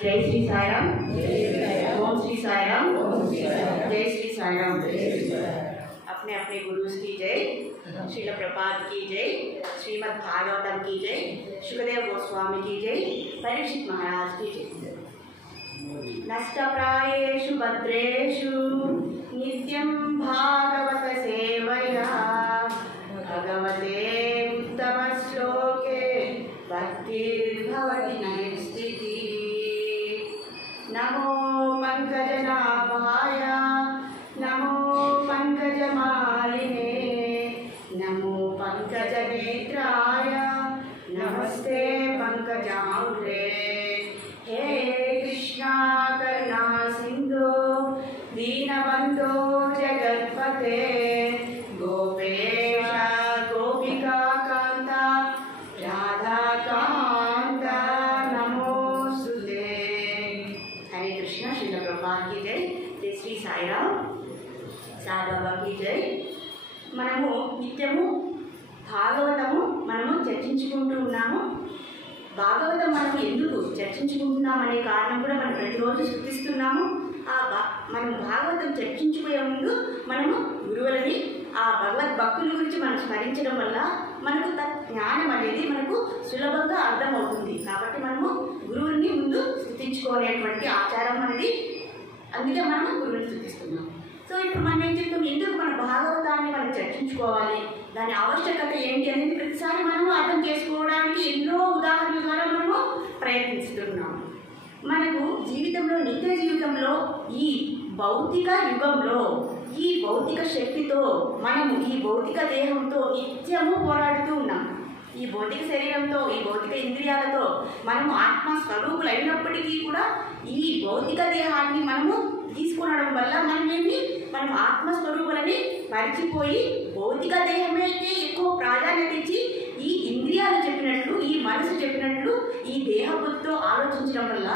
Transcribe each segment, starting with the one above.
जय श्री साईराम, ओम श्री साईराम, जय श्री साईराम। अपने अपने गुरु की जय, श्रील प्रपात की जय, श्रीमद् भागवतम की जय, सुखदेव गोस्वामी की जय, परीक्षित महाराज की जय। नष्टप्रायेषु भद्रेषु नित्यं भागवत सेवया भगवते उत्तम श्लोके भक्तिर्भवति नैष्ठिकी। नमो पंकजनाभाय, नमो पंकजमालिने, नमो पंकजनेत्राय, नमस्ते पंकजांग्रे। हे कृष्णा करुणा सिंधु दीनबंधो जगत्पते, गोपेश गोपिका कांता राधा कांता नमोस्तुते। हरे कृष्णा। श्रील प्रभुपाद की जय, जय श्री साईराम, సాయి బాబా की जय। మనము నిత్యము భాగవతము మనము చర్చించుకుంటూ ఉన్నాము। భాగవతం మనం ఎందుకు చర్చించుకుంటున్నామనే కారణం కూడా మనం ప్రతిరోజు శృతిస్తున్నాము। మనం భాగవతం చర్చించుకునే ముందు మనము గురువులని ఆ భగవద్ భక్తుల గురించి మనం స్మరించడం వల్ల మనకు జ్ఞానం అనేది మనకు సులభంగా అర్థమవుతుంది। కాబట్టి మనము గురువుని ముందు స్థుతించుకోనేటువంటి ఆచారం అనేది, అందుకే మనము గురువుని స్థుతిస్తున్నాం। సో ఇప్పుడు మనం ఏం చెప్తాం, ఎందుకు మన భాగవతాన్ని మనం చర్చించుకోవాలి, దాని ఆవశ్యకత ఏంటి అనేది ప్రతిసారి మనము అర్థం చేసుకోవడానికి ఎన్నో ఉదాహరణల ద్వారా మనము ప్రయత్నిస్తున్నాము। మనకు జీవితంలో, నిత్య జీవితంలో, ఈ భౌతిక యుగంలో ఈ భౌతిక శక్తితో మనము ఈ భౌతిక దేహంతో నిత్యము పోరాడుతూ ఉన్నాం। ఈ భౌతిక శరీరంతో, ఈ భౌతిక ఇంద్రియాలతో మనము ఆత్మస్వరూపులు అయినప్పటికీ కూడా ఈ భౌతిక దేహాన్ని మనము తీసుకునడం వల్ల మనం ఆత్మస్వరూపులని మరిచిపోయి భౌతిక దేహమైతే ఎక్కువ ప్రాధాన్యత ఇచ్చి ఈ ఇంద్రియాలు చెప్పినట్లు, ఈ మనసు చెప్పినట్లు ఈ దేహబుద్ధితో ఆలోచించడం వల్ల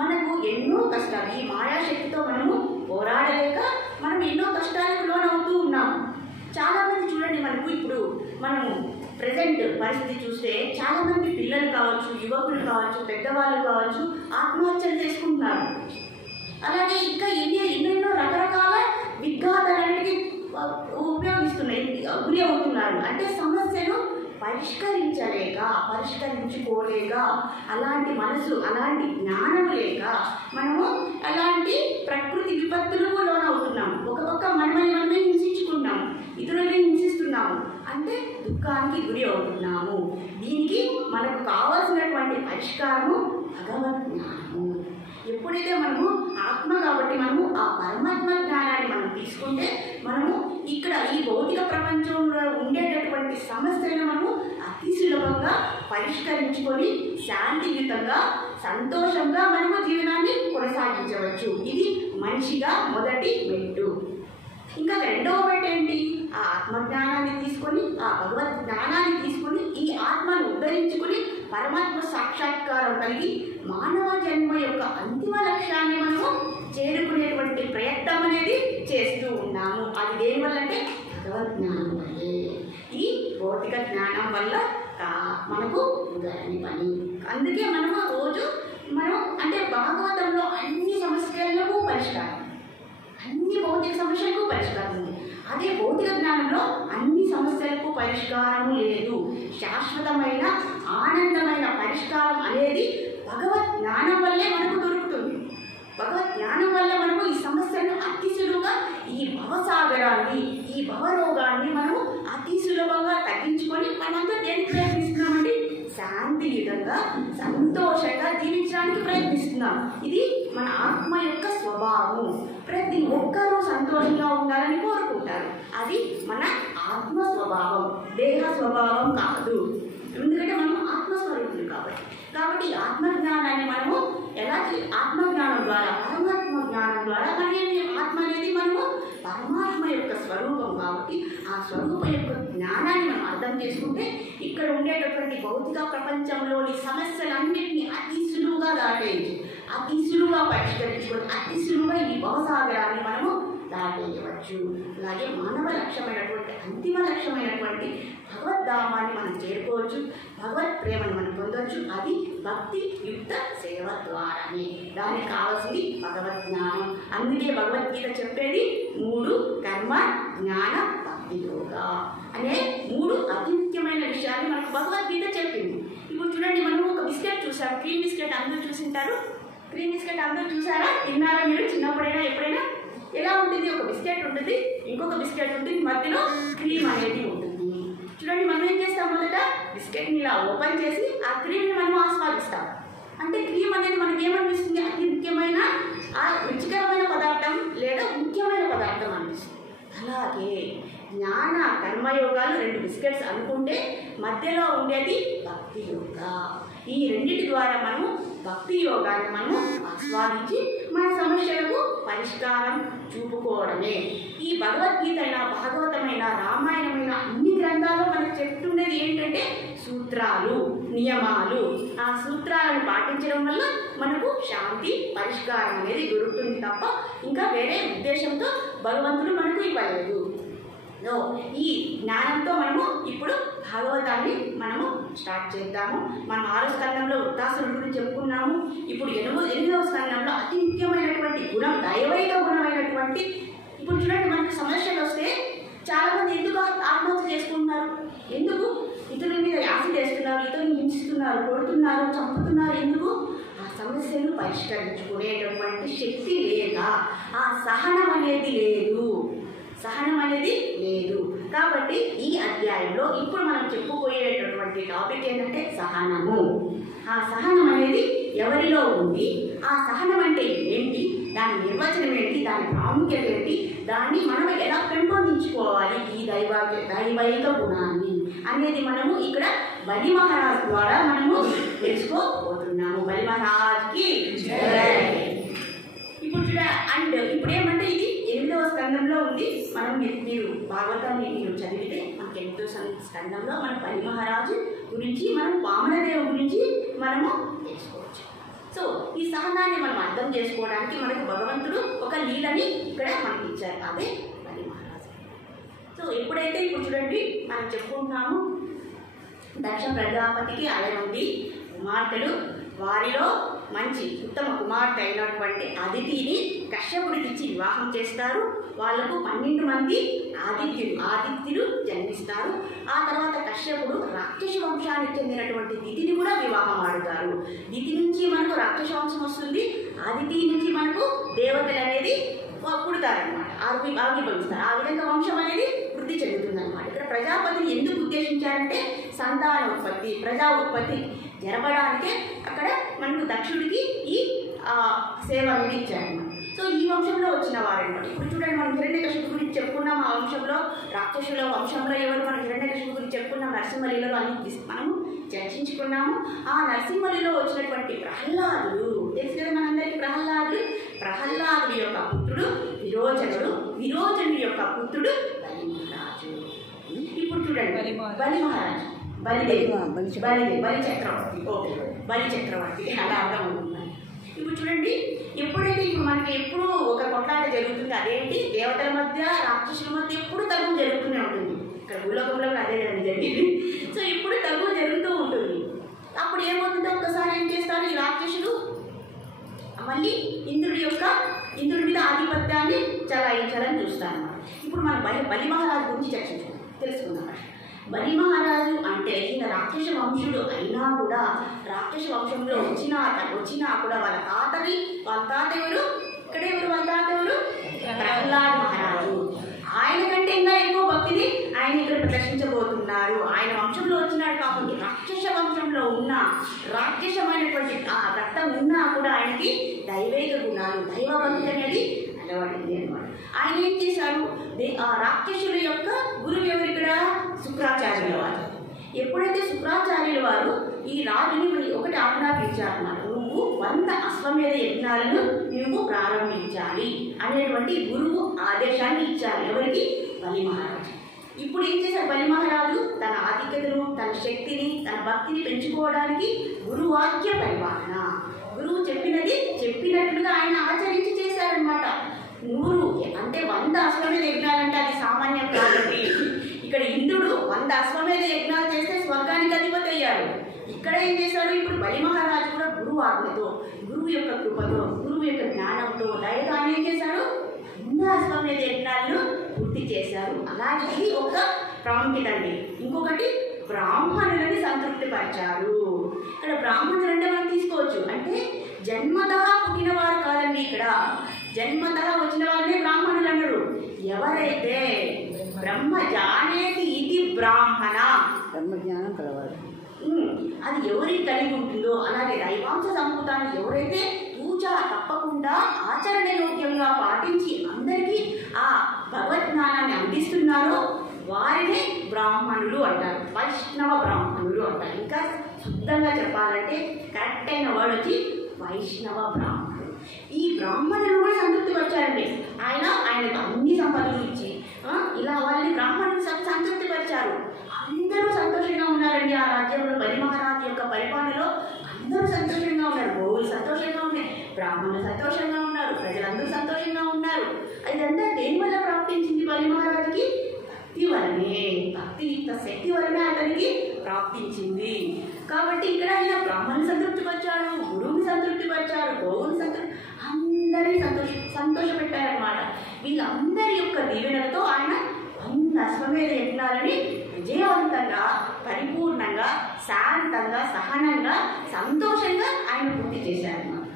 మనకు ఎన్నో కష్టాలు, ఈ మాయాశక్తితో మనము పోరాడలేక మనం ఎన్నో కష్టాలకు లోనవుతూ ఉన్నాము। చాలామంది చూడండి, మనకు ఇప్పుడు మనము ప్రజెంట్ పరిస్థితి చూస్తే చాలామంది పిల్లలు కావచ్చు, యువకులు కావచ్చు, పెద్దవాళ్ళు కావచ్చు ఆత్మహత్యలు చేసుకుంటున్నారు। అలాగే ఇంకా ఎన్నెన్నో రకరకాల విఘాతాలన్నిటికీ గురి అవుతున్నారు। అంటే సమస్యను పరిష్కరించుకోలేక, అలాంటి మనసు, అలాంటి జ్ఞానం లేక మనము అలాంటి ప్రకృతి విపత్తులకు లోనవుతున్నాము। ఒక పక్క మనమే హింసించుకుంటున్నాము, ఇతరులని హింసిస్తున్నాము, అంటే దుఃఖానికి గురి అవుతున్నాము। దీనికి మనకు కావాల్సినటువంటి పరిష్కారము భగవద్ జ్ఞానము। ఎప్పుడైతే మనము ఆత్మ కాబట్టి మనము ఆ పరమాత్మ జ్ఞానాన్ని మనం తీసుకుంటే మనము ఇక్కడ ఈ భౌతిక ప్రపంచంలో ఉండేటటువంటి సమస్యలను మనము అతి సులభంగా పరిష్కరించుకొని శాంతియుతంగా, సంతోషంగా మనము జీవనాన్ని కొనసాగించవచ్చు। ఇది మనిషిగా మొదటి మెట్టు। ఇంకా రెండవ మెట్టు ఏంటి, ఆ ఆత్మజ్ఞానాన్ని తీసుకొని, ఆ భగవద్ జ్ఞానాన్ని తీసుకొని ఈ ఆత్మను ఉద్ధరించుకుని పరమాత్మ సాక్షాత్కారం కలిగి మానవ జన్మ యొక్క అంతిమ లక్ష్యాన్ని మనము చేరుకునేటువంటి ప్రయత్నం అనేది చేస్తూ ఉన్నాము। అది దేనివల్ల అంటే భగవద్ జ్ఞానం వల్లే। ఈ భౌతిక జ్ఞానం వల్ల మనకు ఉదాహరణ పని। అందుకే మనము రోజు అంటే భాగవతంలో అన్ని సమస్యలకు పరిష్కారం, అన్ని భౌతిక సమస్యలకు పరిష్కారం ఉంది। అదే భౌతిక జ్ఞానంలో అన్ని సమస్యలకు పరిష్కారం లేదు। శాశ్వతమైన ఆనందమైన పరిష్కారం అనేది భగవద్ జ్ఞానం వల్లే మనకు దొరుకుతుంది। భగవద్ జ్ఞానం వల్ల మనము ఈ సమస్యను అతి సులువుగా, ఈ భవసాగరాన్ని, ఈ భవరోగాన్ని మనము అతి సులభంగా తగ్గించుకొని మనమంతా దేనికి ప్రయత్నిస్తున్నామండి, శాంతియుతంగా, సంతోషంగా జీవించడానికి ప్రయత్నిస్తున్నాం। ఇది మన ఆత్మ యొక్క స్వభావం। ప్రతి ఒక్కరూ సంతోషంగా ఉండాలని కోరుకుంటారు। అది మన ఆత్మ స్వభావం, దేహ స్వభావం కాదు। ఎందుకంటే మనం ఆత్మస్వరూపులు కాబట్టి ఆత్మజ్ఞానాన్ని మనము ఎలా, ఆత్మజ్ఞానం ద్వారా, పరమాత్మ జ్ఞానం ద్వారా ఆత్మ అనేది మనము పరమాత్మ యొక్క స్వరూపం కాబట్టి ఆ స్వరూపం యొక్క జ్ఞానాన్ని మనం అర్థం చేసుకుంటే ఇక్కడ ఉండేటటువంటి భౌతిక ప్రపంచంలోని సమస్యలన్నింటినీ అతి సులువుగా దాటేయచ్చు, అతి సులువుగా పరిష్కరించుకొని అతి సులువుగా ఈ భవసాగరాన్ని మనము దాటేయవచ్చు। అలాగే మానవ లక్ష్యమైనటువంటి, అంతిమ లక్ష్యమైనటువంటి భగవద్ భగవద్ధామాన్ని మనం చేరుకోవచ్చు, భగవత్ ప్రేమను మనం పొందవచ్చు. అది భక్తి యుక్త సేవ ద్వారానే. దానికి కావాల్సింది భగవద్ జ్ఞానం. అందుకే భగవద్గీత చెప్పేది 3 కర్మ జ్ఞాన భక్తి యోగ అనే 3 అతి ముఖ్యమైన విషయాన్ని మనకు భగవద్గీత చెప్పింది. ఇప్పుడు చూడండి, మనం ఒక బిస్కెట్ చూసాం, క్రీమ్ బిస్కెట్ అందరూ చూసింటారు. క్రీమ్ బిస్కెట్ అందరూ చూసారా? తిన్నారా మీరు చిన్నప్పుడైనా ఎప్పుడైనా? ఎలా ఉంటుంది? ఒక బిస్కెట్ ఉంటుంది, ఇంకొక బిస్కెట్ ఉంటుంది, మధ్యలో క్రీమ్ అనేది ఉంటుంది. చూడండి, మనం ఏం చేస్తాం? మొదట బిస్కెట్ని ఇలా ఓపెన్ చేసి ఆ క్రీమ్ని మనం ఆస్వాదిస్తాం. అంటే క్రీమ్ అనేది మనకి ఏమనిపిస్తుంది? అతి ముఖ్యమైన ఆ రుచికరమైన పదార్థం లేదా ముఖ్యమైన పదార్థం అనిపిస్తుంది. అలాగే జ్ఞాన కర్మయోగాలు 2 బిస్కెట్స్ అనుకుంటే మధ్యలో ఉండేది భక్తి యోగ. ఈ రెండింటి ద్వారా మనము భక్తి యోగాన్ని మనము ఆస్వాదించి మన సమస్యలకు పరిష్కారం చూపుకోవడమే. ఈ భగవద్గీత అయినా భాగవతమైన రామాయణమైన అన్ని గ్రంథాల్లో మనకు చెప్తున్నది ఏంటంటే సూత్రాలు, నియమాలు. ఆ సూత్రాలను పాటించడం వల్ల మనకు శాంతి పరిష్కారం అనేది దొరుకుతుంది తప్ప ఇంకా వేరే ఉద్దేశంతో భగవంతుడు మనకు ఇవ్వలేదు. ఈ జ్ఞానంతో మనము ఇప్పుడు భాగవతాన్ని మనము స్టార్ట్ చేద్దాము. మనం 6వ స్కందంలో వృత్తాసురుడి గురించి చెప్పుకున్నాము. ఇప్పుడు 8వ స్కందంలో అతి ముఖ్యమైనటువంటి గుణం, దైవైక గుణమైనటువంటి. ఇప్పుడు చూడండి, మనకి సమస్యలు వస్తే చాలామంది ఎందుకు ఆత్మహత్య చేసుకుంటున్నారు? ఎందుకు? ఇతరుల మీద యాసిడ్ వేస్తున్నారు, ఇతరులను హింసిస్తున్నారు, కొడుతున్నారు, చంపుతున్నారు. ఎందుకు? ఆ సమస్యను పరిష్కరించుకునేటటువంటి శక్తి లేక, ఆ సహనం అనేది లేదు. కాబట్టి ఈ అధ్యాయంలో ఇప్పుడు మనం చెప్పుకోయేటటువంటి టాపిక్ ఏంటంటే సహనము. ఆ సహనం అనేది ఎవరిలో ఉంది? ఆ సహనం అంటే ఏంటి? దాని నిర్వచనం ఏంటి? దాని ప్రాముఖ్యత ఏంటి? దాన్ని మనం ఎలా పెంపొందించుకోవాలి ఈ దైవైక గుణాన్ని అనేది మనము ఇక్కడ బలి మహారాజ్ ద్వారా మనము తెలుసుకోబోతున్నాము. బలి మహారాజ్కి ఇప్పుడు ఏమంటే ఇది 8వ స్కందంలో ఉంది. మనం మీరు భాగవతాన్ని మీరు చదివితే మనకి 8వ స్కందంలో మన బలి మహారాజు గురించి, మనం వామనదేవు గురించి మనము తెలుసుకోవచ్చు. సో ఈ సహనాన్ని మనం అర్థం చేసుకోవడానికి మనకు భగవంతుడు ఒక లీలని ఇక్కడ మనకి ఇచ్చారు, అదే బలి మహారాజు. సో ఎప్పుడైతే ఇప్పుడు చూడండి మనం చెప్పుకుంటున్నాము, దక్ష ప్రజాపతికి 6 కుమార్తెలు, వారిలో మంచి ఉత్తమ కుమార్తె అయినటువంటి అదితిని కశ్యపుడికి ఇచ్చి వివాహం చేస్తారు. వాళ్లకు 12 మంది ఆదిత్యులు జన్మిస్తారు. ఆ తర్వాత కశ్యపుడు రాక్షస వంశానికి చెందినటువంటి దితిని కూడా వివాహం ఆడుతారు. దితి నుంచి మనకు రాక్షస వంశం వస్తుంది, ఆదితి నుంచి మనకు దేవతలు అనేది పుడతారనమాట, ఆవిర్భవిస్తారు. ఆ విధంగా వంశం అనేది వృద్ధి చెందుతుందన్నమాట. ఇక్కడ ప్రజాపతిని ఎందుకు ఉద్దేశించారంటే సంతానోత్పత్తి, ప్రజా ఉత్పత్తి జరపడానికే అక్కడ మనకు దక్షుడికి ఈ సేవ అనేది ఇచ్చారన్నమాట. సో ఈ వంశంలో వచ్చిన వారన్నమాట. ఇప్పుడు చూడండి, మనం హిరణ్యకశిపుడి గురించి చెప్పుకున్నాం. ఆ వంశంలో రాక్షసుల వంశంలో ఎవరు? మనం హిరణ్యకశిపుడి గురించి చెప్పుకున్నాం. నరసింహలీలలో అన్ని మనము చర్చించుకున్నాము. ఆ నరసింహలిలో వచ్చినటువంటి ప్రహ్లాదుడు తెలుసు కదా మనందరికీ. ప్రహ్లాదుడి యొక్క పుత్రుడు విరోచనుడు, విరోచనుడి యొక్క పుత్రుడు బలి మహారాజు. ఇప్పుడు చూడండి, బలి మహారాజు బలి చక్రవర్తి, బలి చక్రవర్తి అలా అర్థమవుతుంది. ఇప్పుడు చూడండి, ఎప్పుడైతే ఇప్పుడు మనకి ఎప్పుడు ఒక కొట్లాట జరుగుతుంది, అదేంటి దేవతల మధ్య రాక్షసుల మధ్య ఎప్పుడు తగ్గు జరుగుతూనే ఉంటుంది. ఇక్కడ భూలోకంలో అదే జరిగింది. సో ఇప్పుడు తగ్గు జరుగుతూ ఉంటుంది. అప్పుడు ఏమవుతుందో ఒక్కసారి ఏం చేస్తారు ఈ రాక్షసులు, మళ్ళీ ఇంద్రుడి మీద ఆధిపత్యాన్ని చలాయించాలని చూస్తారు. ఇప్పుడు మనం బలి మహారాజు గురించి తెలుసుకుందాం. బలి మహారాజు అంటే ఈయన రాక్షస వంశుడు అయినా కూడా, రాక్షస వంశంలో వచ్చినా కూడా వాళ్ళ తాత ఎవరు? వాళ్ళ తాత ఎవరు? ప్రహ్లాద్ మహారాజు. ఆయన కంటే ఇంకా ఎక్కువ భక్తిని ఆయన ఇక్కడ ప్రదర్శించబోతున్నారు. ఆయన వంశంలో వచ్చినాడు కాబట్టి రాక్షస వంశంలో ఉన్న రాక్షసమైనటువంటి ఆ రక్తం ఉన్నా కూడా ఆయనకి దైవైక గుణాలు, దైవభక్తి అనేది అలవాటింది అనమాట. ఆయన ఏం చేశారు? ఆ రాక్షసుల యొక్క గురువు ఎవరు ఇక్కడ? శుక్రాచార్యుల వారు. ఎప్పుడైతే శుక్రాచార్యుల వారు ఈ రాజుని ఒకటి ఆజ్ఞాపించారన్నమాట, నువ్వు 100 అశ్వమేధ యజ్ఞాలను నువ్వు ప్రారంభించాలి అనేటువంటి గురువు ఆదేశాన్ని ఇచ్చారు. ఎవరికి? బలి మహారాజు. ఇప్పుడు ఏం చేశారు బలి మహారాజు? తన ఆధిక్యతను, తన శక్తిని, తన భక్తిని పెంచుకోవడానికి గురువాక్య పరిపాలన, గురువు చెప్పినట్లుగా ఆయన ఆచరించి చేశారనమాట. 100 అంటే 100 అశ్వమేధ యజ్ఞాలంటే అది సామాన్యం కాబట్టి ఇక్కడ ఇంద్రుడు 100 అశ్వమేధ యజ్ఞాలు స్వర్గానికి అధిపతి అయ్యాడు. ఇక్కడ ఏం చేశాడు? ఇప్పుడు బలి మహారాజు కూడా గురువు ఆజ్ఞతో, గురువు యొక్క కృపతో, గురువు యొక్క జ్ఞానంతో, దయతో ఆయన ఏం చేశాడు? అశ్వమేధ యజ్ఞాలను పూర్తి చేశారు. అలాంటిది ఒక ప్రాముఖ్యత అండి. ఇంకొకటి బ్రాహ్మణులని సంతృప్తిపరిచారు. ఇక్కడ బ్రాహ్మణులు అంటే మనం తీసుకోవచ్చు, అంటే జన్మతః పుట్టినవారు కాదండి. ఇక్కడ జన్మతః వచ్చిన వారినే బ్రాహ్మణులు అన్నారు. ఎవరైతే బ్రహ్మ జానేతి ఇది బ్రాహ్మణ, బ్రహ్మజ్ఞానం కలవారు, అది ఎవరికి కలిగి ఉంటుందో, అలాగే దైవాంశ సంపుతాన్ని ఎవరైతే పూజ తప్పకుండా ఆచరణ యోగ్యంగా పాటించి అందరికీ ఆ భగవద్జ్ఞానాన్ని అందిస్తున్నారో వారినే బ్రాహ్మణులు అంటారు, వైష్ణవ బ్రాహ్మణులు అంటారు. ఇంకా శుద్ధంగా చెప్పాలంటే కరెక్ట్ అయిన వర్డ్ వచ్చి వైష్ణవ బ్రాహ్మణులు. ఈ బ్రాహ్మణులు కూడా సంతృప్తి వచ్చారండి. ఆయనకు అన్ని సంపదలు ఇచ్చి ఇలా వాళ్ళని బ్రాహ్మణులు సంతృప్తి పరిచారు. అందరూ సంతోషంగా ఉన్నారండి. ఆ రాజ్యంలో బలి మహారాజు యొక్క పరిపాలనలో అందరూ సంతోషంగా ఉన్నారు. గోవులు సంతోషంగా ఉన్నాయి, బ్రాహ్మణులు సంతోషంగా ఉన్నారు, ప్రజలందరూ సంతోషంగా ఉన్నారు. ఇదంతా దేని వల్ల ప్రాప్తించింది? బలి మహారాజుకి భక్తి వలనే, భక్తి శక్తి వలనే అతనికి ప్రాప్తించింది. కాబట్టి ఇక్కడ ఆయన బ్రాహ్మణులు సంతృప్తిపరిచాడు, గురువుని సంతృప్తిపరిచాడు, గోవుని అందరినీ సంతోషపెట్టారనమాట. వీళ్ళందరి యొక్క దీవెనలతో ఆయన అశ్వమేధ యజ్ఞాలని విజయవంతంగా, పరిపూర్ణంగా, శాంతంగా, సహనంగా, సంతోషంగా ఆయన పూర్తి చేశారన్నమాట.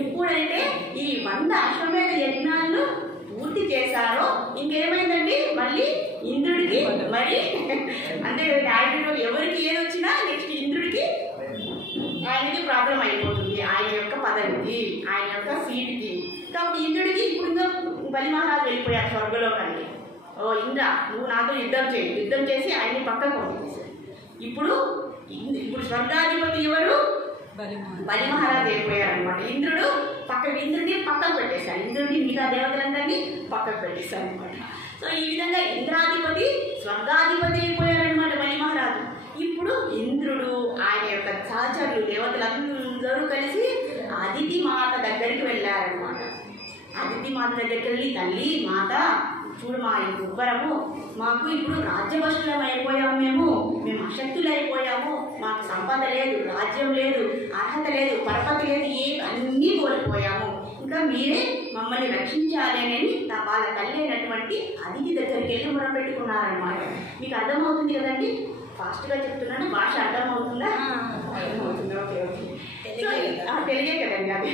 ఎప్పుడైతే ఈ 100 అశ్వమేధ యజ్ఞాలను పూర్తి చేశారో ఇంకేమైందండి? మళ్ళీ ఇంద్రుడికి మరి అంటే న్యాయుడు ఎవరికి ఏది వచ్చినా నెక్స్ట్ ఇంద్రుడికి ఆయనకి ప్రాబ్లం అయిపోతుంది, ఆయన యొక్క పదవికి, ఆయన యొక్క సీటుకి. కాబట్టి ఇంద్రుడికి ఇప్పుడు ఇంకా బలి మహారాజు వెళ్ళిపోయారు స్వర్గలోకానికి. ఓ ఇంద్ర, నువ్వు నాతో యుద్ధం చేసి ఆయన్ని పక్కకు పంపించేశారు. ఇప్పుడు స్వర్గాధిపతి ఎవరు? బలి మహారాజు అయిపోయారు అనమాట. ఇంద్రుడిని పక్కకు పెట్టేశారు. ఇంద్రుడిని మిగతా దేవతలందరినీ పక్కకు పెట్టేశారు అనమాట. సో ఈ విధంగా ఇంద్రాధిపతి స్వర్గాధిపతి అయిపోయారనమాట బలి మహారాజు. ఇప్పుడు ఇంద్రుడు, ఆయన యొక్క సహచరులు, దేవతలందరూ కలిసి అదితి మాత దగ్గరికి వెళ్ళారనమాట. అదితి మాత దగ్గరికి వెళ్ళి, తల్లి మాత చూడు, మా ఉబ్బరము, మాకు ఇప్పుడు రాజ్యభ్రష్టులం అయిపోయాము, మేము అశక్తులు అయిపోయాము, మాకు సంపద లేదు, రాజ్యం లేదు, అర్హత లేదు, పరపతి లేదు, అన్నీ కోల్పోయాము, ఇంకా మీరే మమ్మల్ని రక్షించాలి అని వాళ్ళ తల్లి అయినటువంటి అదితి దగ్గరికి వెళ్ళి మొరపెట్టుకున్నారనమాట. మీకు అర్థమవుతుంది కదండి? ఫాస్ట్గా చెప్తున్నాను, భాష అర్థమవుతుందా? అర్థమవుతుంది. Okay okay. సో తెలుగే కదండి అది.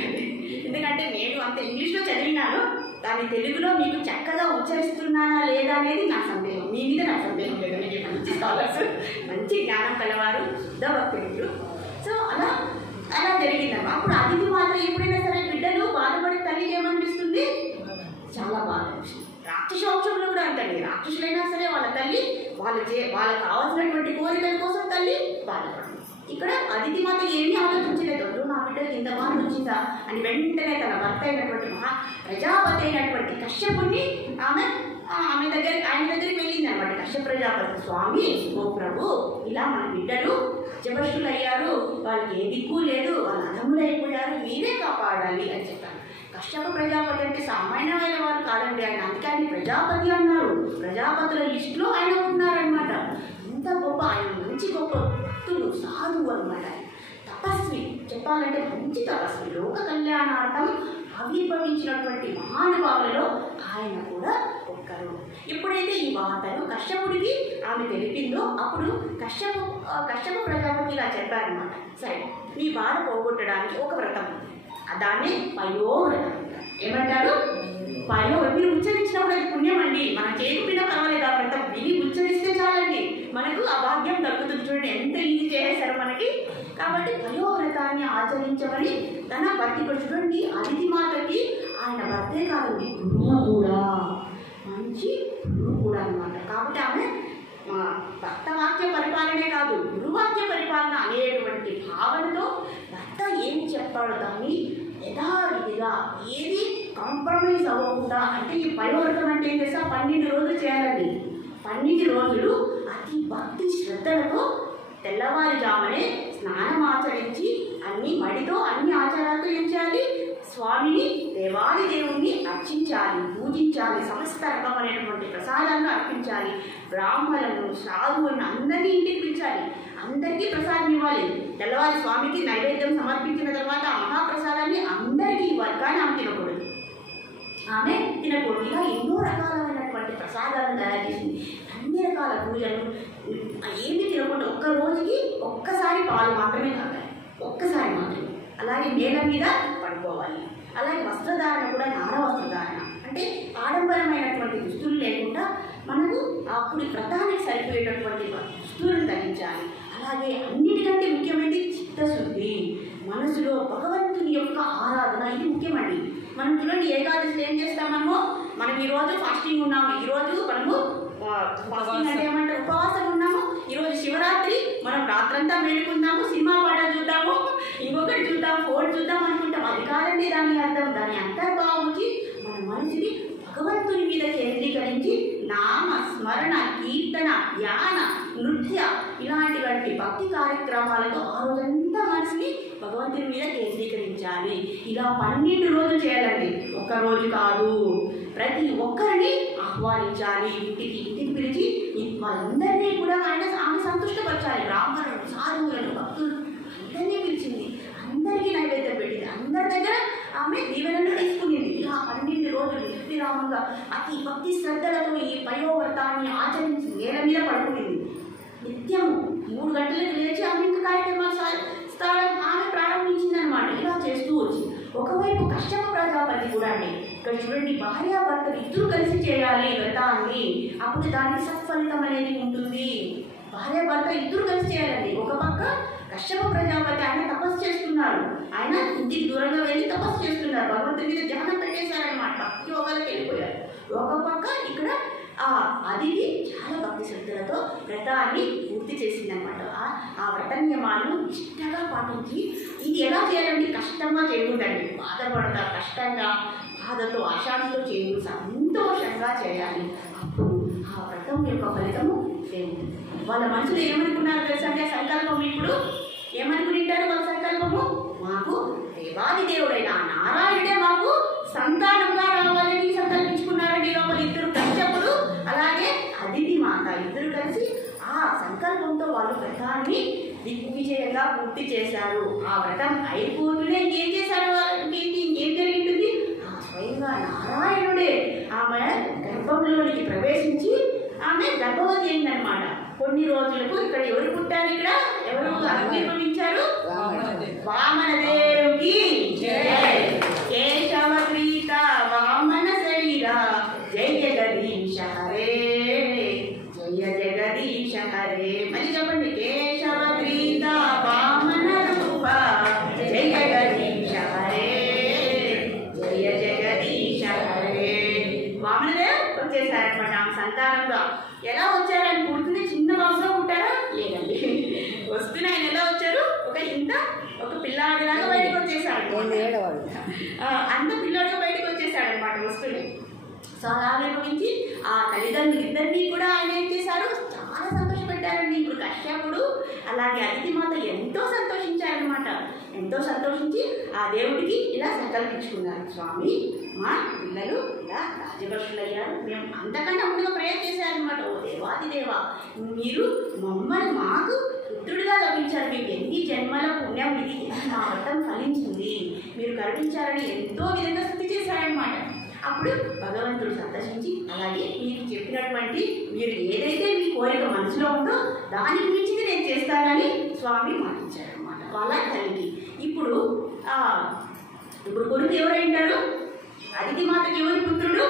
ఎందుకంటే నేను అంత ఇంగ్లీష్లో చదివినాను, దాన్ని తెలుగులో మీకు చక్కగా ఉచ్చరిస్తున్నానా లేదా అనేది నా సందేహం. మీ మీద నా సందేహం లేదు. మీకు మంచి స్కాలర్స్, మంచి జ్ఞానం కలవారు, శుద్ధభక్తులు. సో అలా జరిగిందమ్మా. అప్పుడు అదితి మాత్రం ఎప్పుడైనా సరే బిడ్డలు బాధపడే తల్లికి ఏమనిపిస్తుంది? చాలా బాధ అనిపిస్తుంది. రాక్షస వంశంలో కూడా అంతండి. రాక్షసులైనా సరే వాళ్ళ తల్లి వాళ్ళకి కావాల్సినటువంటి కోరికల కోసం తల్లి బాధపడుతుంది. ఇక్కడ అదితి మాత ఏమీ ఆలోచించలేదు, నా బిడ్డకి ఇంత బాధ వచ్చిందా అని వెంటనే తన భర్త అయినటువంటి ప్రజాపతి అయినటువంటి కశ్యపుణ్ణి ఆయన దగ్గరికి వెళ్ళింది అనమాట. కశ్యప ప్రజాపతి, స్వామి, ఓ ప్రభు, ఇలా మన బిడ్డలు రాజ్యభ్రష్టులు అయ్యారు, వాళ్ళకి ఏ దిక్కు లేదు, వాళ్ళు అధములైపోయారు, మీరే కాపాడాలి అని చెప్పారు. కశ్యప ప్రజాపతి అంటే సామాన్యమైన వారు కాదండి ఆయన, అందుకే ఆయన ప్రజాపతి అన్నారు. ప్రజాపతుల లిస్టులో ఆయన ఉన్నారనమాట. ఇంత గొప్ప, ఆయన మంచి గొప్ప భక్తులు, సాధువు అనమాట. తపస్వి, చెప్పాలంటే మంచి తపస్వి, లోక కళ్యాణార్థం ఆవిర్భవించినటువంటి మహానుభావులలో ఆయన కూడా ఒక్కరు. ఎప్పుడైతే ఈ వార్తలు కశ్యపుడికి ఆమె తెలిపిందో అప్పుడు కశ్యప ప్రజాపతి ఇలా చెప్పారనమాట, సరే నీ బాధ పోగొట్టడానికి ఒక వ్రతం, దాన్ని పయోవ్రతం. ఏమంటారు? మీరు ఉచ్చరించినప్పుడు అది పుణ్యం అండి, మనం చేయకపోయినా పర్వాలేదు, ఆ వ్రతం విని ఉచ్చరిస్తే చాలండి, మనకు ఆ భాగ్యం దక్కుతుంది. చూడండి ఎంత ఈజీ చేసేసారో మనకి. కాబట్టి పయోవ్రతాన్ని ఆచరించమని తన భర్త, చూడండి అదితి మాతకి ఆయన భర్తే కాదండి, గురువు కూడా, మంచి గురువు కూడా అనమాట. కాబట్టి ఆమె భర్త వాక్య పరిపాలనే కాదు, గురువాక్య పరిపాలన అనేటువంటి భావనతో భర్త ఏం చెప్పాడో దాన్ని యథావిధిగా, ఏది కాంప్రమైజ్ అవ్వకుండా. అంటే ఈ పయోవ్రతం అంటే ఏం చేస్తా, 12 రోజులు చేయాలండి. 12 రోజులు అతి భక్తి శ్రద్ధలతో తెల్లవారుజామునే స్నానం ఆచరించి అన్ని మడితో అన్ని ఆచారాలతో ఏం చేయాలి, స్వామిని, దేవాది దేవుణ్ణి అర్చించాలి, పూజించాలి, సమస్త రకమైనటువంటి ప్రసాదాలను అర్పించాలి, బ్రాహ్మణులను, సాధువులను అందరినీ ఇంటికి పిలిచాలి. అందరికీ ప్రసాదం ఇవ్వాలి. తెల్లవారి స్వామికి నైవేద్యం సమర్పించిన తర్వాత ఆ మహాప్రసాదాన్ని అందరికీ ఇవ్వాలి. కానీ ఆమె తినకూడదు. ఆమె తినకూడదు. ఇలా ఎన్నో రకాలైనటువంటి ప్రసాదాలను తయారు చేసింది. అన్ని రకాల పూజలు ఏమీ తినకుండా ఒక్క రోజుకి ఒక్కసారి పాలు మాత్రమే తాగాలి. ఒక్కసారి మాత్రమే. అలాగే నేల మీద పడుకోవాలి. అలాగే వస్త్రధారణ కూడా నార వస్త్రధారణ, అంటే ఆడంబరమైనటువంటి దుస్తులు లేకుండా మనకు అప్పుడు వ్రతానికి సరిపోయేటటువంటి దుస్తులను ధరించాలి. అలాగే అన్నిటికంటే ముఖ్యమైనది చిత్తశుద్ధి, మనసులో భగవంతుని యొక్క ఆరాధన, ఇది ముఖ్యమండి. మనం చూడండి, ఏకాదశిలో ఏం చేస్తాం మనం ఈరోజు ఫాస్టింగ్ ఉన్నాము, ఈరోజు మనము ఫాస్టింగ్ అంటే ఏమంటే ఉపవాసం ఉన్నాము, ఈరోజు శివరాత్రి, మనం రాత్రంతా మేలుకుందాము, సినిమా పాటలు చూద్దాము, ఇంకొకటి చూద్దాం, ఫోన్ చూద్దాం అనుకుంటాం. అది కాదండి దాని అర్థం. దాని అంతర్భావంకి మన మనసుని భగవంతుని మీద కేంద్రీకరించి నామ స్మరణ, కీర్తన, ధ్యాన, నృత్య ఇలాంటి భక్తి కార్యక్రమాలతో ఆ రోజంతా మనసుని భగవంతుని మీద కేంద్రీకరించాలి. ఇలా 12 రోజులు చేయాలండి, ఒక్క రోజు కాదు. ప్రతి ఒక్కరిని ఆహ్వానించాలి, ఇంటికి పిలిచి వాళ్ళందరినీ కూడా ఆమె సంతుష్టపరచాలి. బ్రాహ్మణులు, సాధువులను, భక్తులు అందరినీ పిలిచింది, అందరికీ నైవేద్యం పెట్టింది, అందరి దగ్గర ఆమె దీవెనలు తీసుకునేది. ఇలా 12 రోజులు నిర్విరామంగా అతి భక్తి శ్రద్ధలతో ఈ పయోవ్రతాన్ని ఆచరించి నేల మీద పడుకునేది. నిత్యము 3 గంటలకు లేచి ఆమె ఇంకా కార్యక్రమాలు ఆమె ప్రారంభించిందనమాట. ఇలా చేస్తూ వచ్చింది. ఒకవైపు కశ్యప ప్రజాపతి కూడా అండి, ఇక్కడ చూడండి, భార్యాభర్తలు ఇద్దరు కలిసి చేయాలి వ్రతాన్ని, అప్పుడు దానికి సత్ఫలితం అనేది ఉంటుంది. భార్యాభర్త ఇద్దరు కలిసి చేయాలండి. ఒక పక్క కశ్యప ప్రజాపతి ఆయన తపస్సు చేస్తున్నారు, ఆయన ఇంటికి దూరంగా వెళ్ళి తపస్సు చేస్తున్నారు, భగవంతుడి మీద ధ్యానం పెట్టేశారనమాట, భక్తి యోగాలకు వెళ్ళిపోయారు. ఒక పక్క ఇక్కడ అదితి చాలా భక్తి శ్రద్ధలతో వ్రతాన్ని పూర్తి చేసిందనమాట. ఆ వ్రత నియమాలను ఇష్టంగా పాటించి, ఇది ఎలా చేయాలండి, కష్టంగా చేయకూడదండి, బాధపడతా కష్టంగా బాధతో అశాంతితో చేయకూడదు, సంతోషంగా చేయాలి. అప్పుడు ఆ వ్రతం యొక్క ఫలితము దేవుడు. వాళ్ళ మనసులో ఏమనుకున్నారు తెలుసా అంటే సంకల్పం, ఇప్పుడు ఏమనుకుంటారు వాళ్ళ సంకల్పము, మాకు దేవాది దేవుడైన నారాయణుడే మాకు సంతానంగా రావాలని సంకల్పించుకున్నారండి. లోపల ఇద్దరు కశ్యపుడు అలాగే అదితి మాత ఇద్దరు కలిసి ఆ సంకల్పంతో వాళ్ళు వ్రతాన్ని దిగ్విజయంగా పూర్తి చేశారు. ఆ వ్రతం అయిపోతూనే ఏం చేశారు, ఏం జరిగింది, స్వయంగా నారాయణుడే ఆమె గర్భంలోనికి ప్రవేశించి ఆమె గర్భవతి అయిందనమాట. కొన్ని రోజులకు ఇక్కడ ఎవరు పుట్టారు, ఇక్కడ ఎవరు ఆవిర్భవించారు, వామనదేవుకి కేశవగ్రీత వామన శరీర జయ జగదీశ హరే, జయ జగదీశ హరే. మళ్ళీ చెప్పండి, కేశవగ్రీత వామన రూప జయ జగదీశ హరే, జయ జగదీశ హరే. వామనదేవ్ వచ్చేసారనమాట ఆమె సంతానంగా. ఎలా వచ్చారని పుడుతుంది, చిన్న బాబుగా పుట్టారా, లేదండి, వస్తున్న ఆయన ఎలా వచ్చారు, ఒక పిల్లాడిలాగా బయటకు వచ్చేసాడు, అంత పిల్లాడిగా బయటకు వచ్చేసాడు అనమాట వస్తువుని. సో అలా గురించి ఆ తల్లిదండ్రులు ఇద్దరినీ కూడా ఆయన ఏం చేశారు, చాలా సంతోషపెట్టారండి. ఇప్పుడు కశ్యపుడు అలాగే అదితి మాత ఎంతో సంతోషించారనమాట. ఎంతో సంతోషించి ఆ దేవుడికి ఇలా సంకల్పించుకున్నారు, స్వామి మా పిల్లలు ఇలా రాజభక్షులు అయ్యారు, మేము అంతకన్నా ముందుగా ప్రయత్నం చేశారనమాట. ఓ దేవాది దేవ, మీరు మమ్మల్ని మాకు పుత్రుడిగా లభించారు, మీకు ఎన్ని జన్మల పుణ్యం ఇది, మా వ్రతం ఫలించింది, మీరు కరుణించారని ఎంతో విధంగా స్తుతి చేశారనమాట. అప్పుడు భగవంతుడు సంతోషించి, అలాగే మీకు చెప్పినటువంటి మీరు ఏదైతే మీ కోరిక మనసులో ఉందో దానికి మించింది నేను చేస్తానని స్వామి మాటించారనమాట వాళ్ళ తల్లికి. ఇప్పుడు కొడుకు ఎవరైంటారు, అదితి మాతకి ఎవరి పుత్రుడు,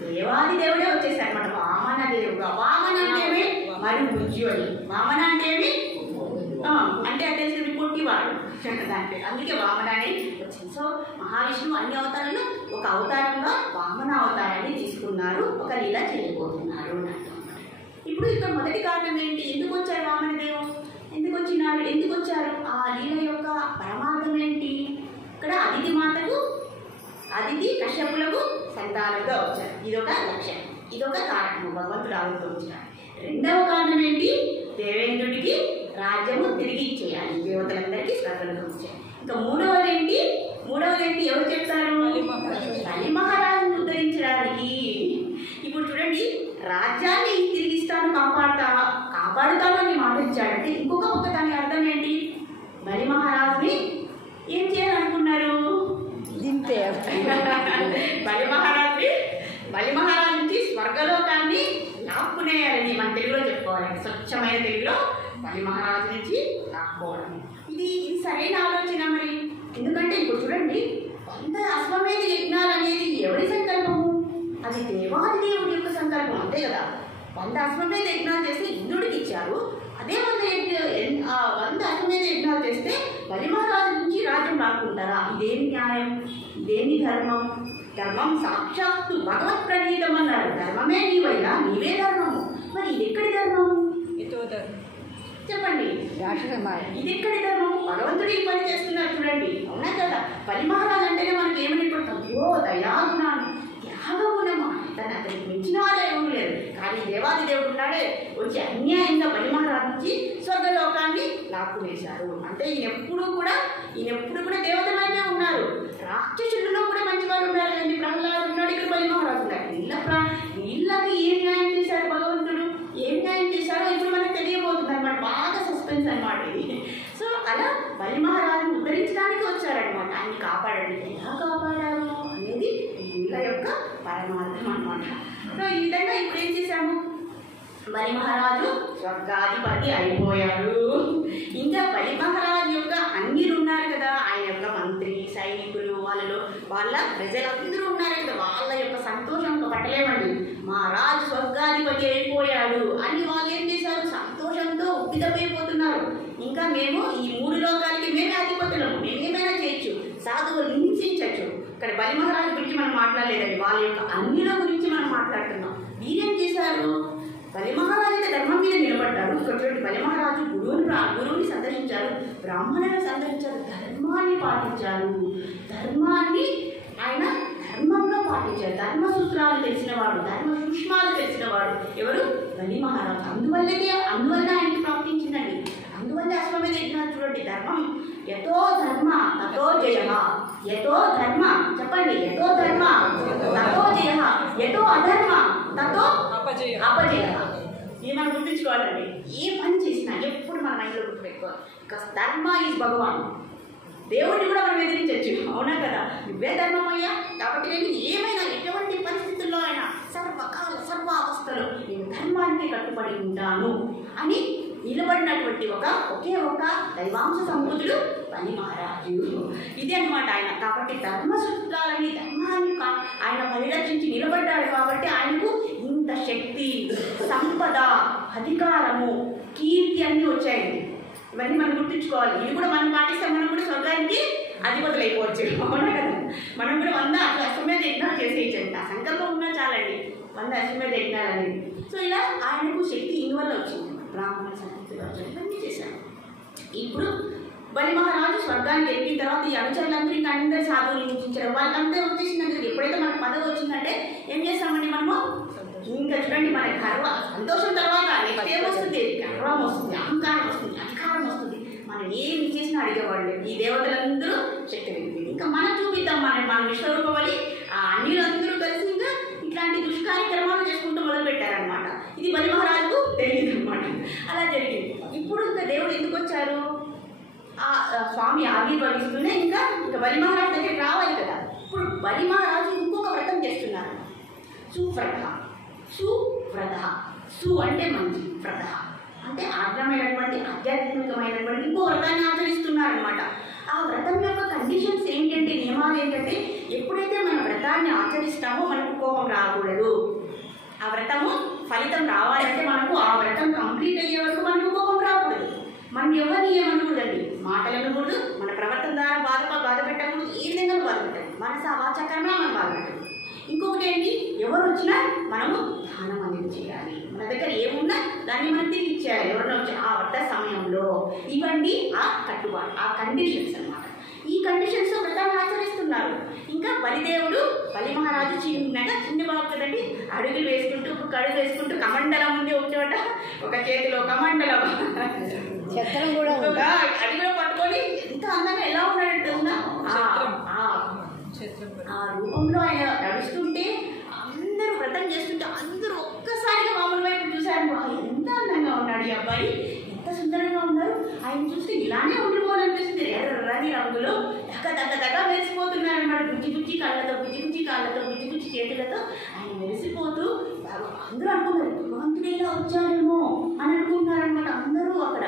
దేవాది దేవుడే వచ్చేసారనమాట, వామన దేవుడుగా. వామన అంటేమి మరి ఉజ్వలి, వామన అంటేమి అంటే తెలిసిన పొట్టివాడు దాంట్లో, అందుకే వామన అని వచ్చింది. సో మహావిష్ణువు అన్ని అవతారాలు ఒక అవతారంగా వామన అవతారాన్ని తీసుకున్నారు, ఒక లీల చేయబోతున్నారు అన్నమాట. ఇప్పుడు ఇక్కడ మొదటి కారణం ఏంటి, ఎందుకు వచ్చారు వామనదేవు, ఎందుకు వచ్చారు, ఆ లీల యొక్క పరమార్థం ఏంటి. ఇక్కడ అదితి మాతకు అదితి కశ్యపులకు సంతానంగా వచ్చారు, ఇదొక లక్ష్యం, ఇదొక కారణము భగవంతుడు ఆవిర్భవించారు. రెండవ కారణం ఏంటి, దేవేంద్రుడికి రాజ్యము తిరిగి ఇచ్చేయాలి, దేవతలందరికీ స్వర్గలోకం ఇచ్చేయాలి. ఇంకా మూడవది ఏంటి, ఎవరు చెప్తారు, బలి మహారాజును ఉద్ధరించడానికి. ఇప్పుడు చూడండి, రాజ్యాన్ని తిరిగిస్తాను కాపాడుతామని మాట ఇచ్చాడంటే ఇంకొక పక్క దాని అర్థం ఏంటి? బలి మహారాజుని ఏం చేయాలనుకున్నారు? దింపే బలి మహారాజు నుంచి స్వర్గలోకాన్ని లాక్కునేయాలని మన తెలుగులో చెప్పుకోవాలి. స్వచ్ఛమైన తెలుగులో బలి మహారాజు నుంచి లాక్కోవడం. ఇది సరైన ఆలోచన మరి. ఎందుకంటే ఇప్పుడు చూడండి, వంద అశ్వమేధ యజ్ఞాలు అనేది ఎవరి సంకల్పము? అది దేవాది దేవుడి యొక్క సంకల్పం, అంతే కదా. 100 అశ్వమేధ యజ్ఞాలు చేస్తే ఇంద్రుడికి ఇచ్చారు. అదే 100 అశ్వమేధ యజ్ఞాలు చేస్తే బలి మహారాజు నుంచి రాజ్యం లాక్కుంటారా? ఇదేమి న్యాయం? ఇదేమి ధర్మం? ధర్మం సాక్షాత్తు భగవత్ ప్రణీతం అన్నారు. ధర్మమే నీవైనా నీవే ధర్మము. మరి ఇది ఎక్కడి ధర్మము? చెప్పండి. ఇది ఎక్కడి ధర్మము? భగవంతుడు ఈ పని చేస్తున్నారు చూడండి. అవునా కదా? బలి మహారాజు అంటేనే మనకి ఏమనిపడుతుంది? అయ్యో దయాగుణాలు, త్యాగగుణమా, అతనికి మించిన వారు ఏమీ లేరు. కానీ దేవాది దేవుడు ఉన్నాడే, వచ్చి అన్యాయంగా బలి మహారాజు నుంచి స్వర్గలోకాన్ని లాక్కునేశారు. అంటే ఈయన ఎప్పుడు కూడా దేవతలనే ఉన్నారు. రాక్షసులలో కూడా మంచివారు ఉన్నారు. కానీ ప్రహ్లాదు ఉన్నాడు, ఇక్కడ బలి మహారాజు ఉన్నారు. వీళ్ళకి ఏం న్యాయం చేశారు భగవంతుడు? ఏం న్యాయం చేశారో ఇప్పుడు మనకు తెలియబోతుంది అనమాట. బాగా సస్పెన్స్ అనమాట ఇది. సో అలా బలి మహారాజును ఉద్ధరించడానికి వచ్చారనమాట. ఆయన్ని కాపాడండి. ఎలా కాపాడారు అనేది వీళ్ళ యొక్క పరమార్థం అనమాట. సో ఈ విధంగా ఇప్పుడు ఏం చేశాము? బలి మహారాజు స్వర్గాధిపతి అయిపోయాడు. ఇంకా బలి మహారాజు యొక్క అన్యులు ఉన్నారు కదా, ఆయన యొక్క మంత్రి, సైనికులు, వాళ్ళ ప్రజలందరూ ఉన్నారు కదా, వాళ్ళ యొక్క సంతోషంతో పట్టలేమండి. మా రాజు స్వర్గాధిపతి అయిపోయాడు అని వాళ్ళు ఏం చేశారు? సంతోషంతో ఉప్పిదమైపోతున్నారు. ఇంకా మేము ఈ 3 లోకాలకి మేమే అధిపతులము, మేమేమైనా చేయొచ్చు, సాధువులు హింసించవచ్చు. ఇక్కడ బలి మహారాజు గురించి మనం మాట్లాడలేదండి, వాళ్ళ యొక్క అన్యుల గురించి మనం మాట్లాడుతున్నాం. వీరేం చేశారు? బలి మహారాజు అయితే ధర్మం మీద నిలబడ్డారు. ఇక్కడ చూడండి, బలి మహారాజు గురువుని సందర్శించారు, బ్రాహ్మణులను సందర్శించారు, ధర్మాన్ని పాటించారు. ధర్మాన్ని ఆయన ధర్మంలో పాటించారు. ధర్మ సూత్రాలు తెలిసినవాడు, ధర్మ సూక్ష్మాలు తెలిసినవాడు ఎవరు? బలి మహారాజు. అందువల్ల ఆయనకి ప్రాప్తించిందండి. అందువల్ల అశ్వమేధ యజ్ఞాలు చూడండి, ధర్మం యతో ధర్మ తతో జయ, యతో ధర్మ చెప్పండి, యతో ధర్మ తతో జయ, యతో అధర్మ తతో అపజయ. ఇది మనం గుర్తుంచుకోవాలండి. ఏ పని చేసినా ఎప్పుడు మన మైండ్లో గుర్తుపెట్టుకోవాలి. బికాస్ ధర్మ ఈజ్ భగవాన్. దేవుడిని కూడా మనం ఎదిరించవచ్చు, అవునా కదా? నువ్వే ధర్మమయ్యా కాబట్టి నేను ఏమైనా ఎటువంటి పరిస్థితుల్లో అయినా సర్వ అవస్థలో నేను ధర్మానికి కట్టుబడి ఉంటాను అని నిలబడినటువంటి ఒకే ఒక దైవాంశ సంబూతుడు బలి మహారాజు. ఇదే అనమాట ఆయన. కాబట్టి ధర్మసూత్రాలని, ధర్మాన్ని ఆయన పరిరక్షించి నిలబడ్డాడు. కాబట్టి ఆయనకు ఇంత శక్తి, సంపద, అధికారము, కీర్తి అన్నీ వచ్చాయండి. ఇవన్నీ మనం గుర్తుంచుకోవాలి. ఇవి కూడా మనం పాటిస్తే మనం కూడా స్వర్గానికి అధిపతులు అయిపోవచ్చు, అవునా కదా? మనం కూడా 100 అశ్వమేధ యజ్ఞాలు చేసేయచ్చండి. ఆ సంకల్పం ఉన్నా చాలండి, 100 అశ్వమేధ యజ్ఞాలు అనేది. సో ఇలా ఆయనకు శక్తి ఇందువల్ల వచ్చింది. బ్రాహ్మణ సంస్కృతి ఇవన్నీ చేశారు. ఇప్పుడు బలి మహారాజు స్వర్గానికి వెళ్ళిన తర్వాత ఈ అనుచరులందరూ ఇంకా అందరూ సాధువులు హింసించారు. వాళ్ళంతా వచ్చేసిందంటే ఎప్పుడైతే మనకు పదవి వచ్చిందంటే ఏం చేస్తామండి మనము? ఇంకా చూడండి, మన సంతోషం తర్వాత నెక్స్ట్ ఏమొస్తుంది? గర్వం వస్తుంది, అహంకారం వస్తుంది, అధికారం వస్తుంది. మనం ఏమి చేసినా అడిగేవాళ్ళు. ఈ దేవతలందరూ శక్తి వెళ్ళింది. ఇంకా మనం చూపిద్దాం మన విశ్వరూపమని. ఆ అన్యులందరూ కలిసి ఇంకా ఇట్లాంటి దుష్కార్యక్రమాలు చేసుకుంటూ మొదలుపెట్టారనమాట. ఇది బలి మహారాజుకు తెలియదు అనమాట. అలా జరిగింది. ఇప్పుడు ఇంకా దేవుడు ఎందుకు వచ్చారు? ఆ స్వామి ఆవిర్భవిస్తూనే ఇంకా బలి మహారాజు దగ్గరికి రావాలి కదా. ఇప్పుడు బలి మహారాజు ఇంకొక వ్రతం చేస్తున్నారు, సువ్రత. సు అంటే మంచి, వ్రత అంటే ఆజ్ఞమైనటువంటి ఆధ్యాత్మికమైనటువంటి ఇంకో వ్రతాన్ని ఆచరిస్తున్నారనమాట. ఆ వ్రతం యొక్క కండిషన్స్ ఏంటంటే, నియమాలు ఏంటంటే, ఎప్పుడైతే మన వ్రతాన్ని ఆచరిస్తామో మనకు కోపం రాకూడదు. ఆ వ్రతము ఫలితం రావాలంటే మనకు ఆ వ్రతం కంప్లీట్ అయ్యే వరకు మనకు కోపం రాకూడదు. మనం ఎవరిని ఏమనకూడదండి, మాటలు అనకూడదు, మన ప్రవర్తన ద్వారా బాధ పెట్టకూడదు, ఏ విధంగా బాధ పెట్టాలి, మనసు అవాచకరమే మనం బాధ పెట్టకూడదు. ఇంకొకటి ఏంటి, ఎవరు వచ్చినా మనము దానం అనేది చేయాలి. మన దగ్గర ఏమున్నా దాన్ని మనం తిరిగి ఇచ్చేయాలి ఎవరైనా వచ్చి ఆ వ్రత సమయంలో. ఇవన్నీ ఆ కట్టుబాటు, ఆ కండిషన్స్ అన్నమాట. ఈ కండిషన్స్ వ్రతాన్ని ఆచరిస్తున్నారు. ఇంకా బలిదేవుడు, బలి మహారాజు చిన్న బాబు కదండి, అడుగులు వేసుకుంటూ కడుగు వేసుకుంటూ కమండలం ఉంది ఒక చోట, ఒక చేతిలో కమండలం, చక్రం కూడా అడుగులో పట్టుకొని ఎంత అందంగా ఎలా ఉన్నాడంటే ఆ రూపంలో ఆయన నడుస్తుంటే అందరూ వ్రతం చేస్తుంటే అందరూ ఒక్కసారిగా మామూలు వైపు చూశాను, ఎంత అందంగా ఉన్నాడు ఈ అబ్బాయి, ఎంత సుందరంగా ఉన్నారు, ఆయన చూస్తే ఇలానే ఉండిపోవాలనిపిస్తుంది. ఎర్రని రంగులో దగ్గ మెరిసిపోతున్నారు అనమాట. బుజ్జి బుజ్జి కాళ్ళతో, బుజ్జి బుజ్జి కాళ్ళతో, బుజ్జి బుజ్జి చేతులతో ఆయన మెరిసిపోతూ అందరూ అనుకున్నారు భగవంతుడు ఇలా వచ్చాడేమో అని అనుకుంటున్నారనమాట. అందరూ అక్కడ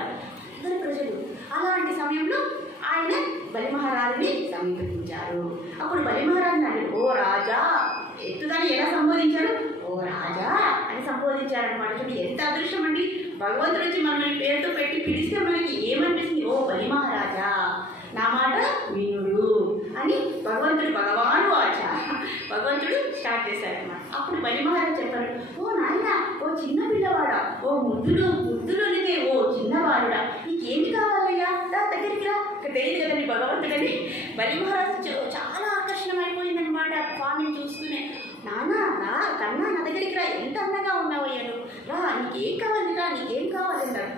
అందరు ప్రజలు. అలాంటి సమయంలో ఆయన బలి మహారాజుని సమీపించారు. అప్పుడు బలి మహారాజుని అన్నాడు, ఓ రాజా, ఎత్తుదని ఎలా సంబోధించారు, ఓ రాజా అని సంబోధించారనమాట. చూడండి ఎంత అదృష్టం అండి, భగవంతుడు వచ్చి మనల్ని పేరుతో పెట్టి పిలిస్తే మనకి ఏమనిపిస్తుంది, ఓ బలి మహారాజా నా మాట వినుడు అని భగవంతుడు భగవాను వాచ భగవంతుడు స్టార్ట్ చేశారనమాట. అప్పుడు బలి మహారాజు చెప్పారు, ఓ నాయన, ఓ చిన్న పిల్లవాడా, ఓ ముద్దులోనిదే ఓ చిన్నవాడుడా, నీకేమి కావాలయ్యా, దగ్గరికి రా. ఇక్కడ తెలియదు కదండి భగవంతుడని. బలి మహారాజు చాలా ఆకర్షణమైపోయిందనమాట స్వామిని చూస్తూనే. నానా రా కన్నా, నా దగ్గరికి రా, ఎంత అందంగా ఉన్నావయ్యాను, రా నీకేం కావాలి, రా నీకేం కావాలి అన్నాడు.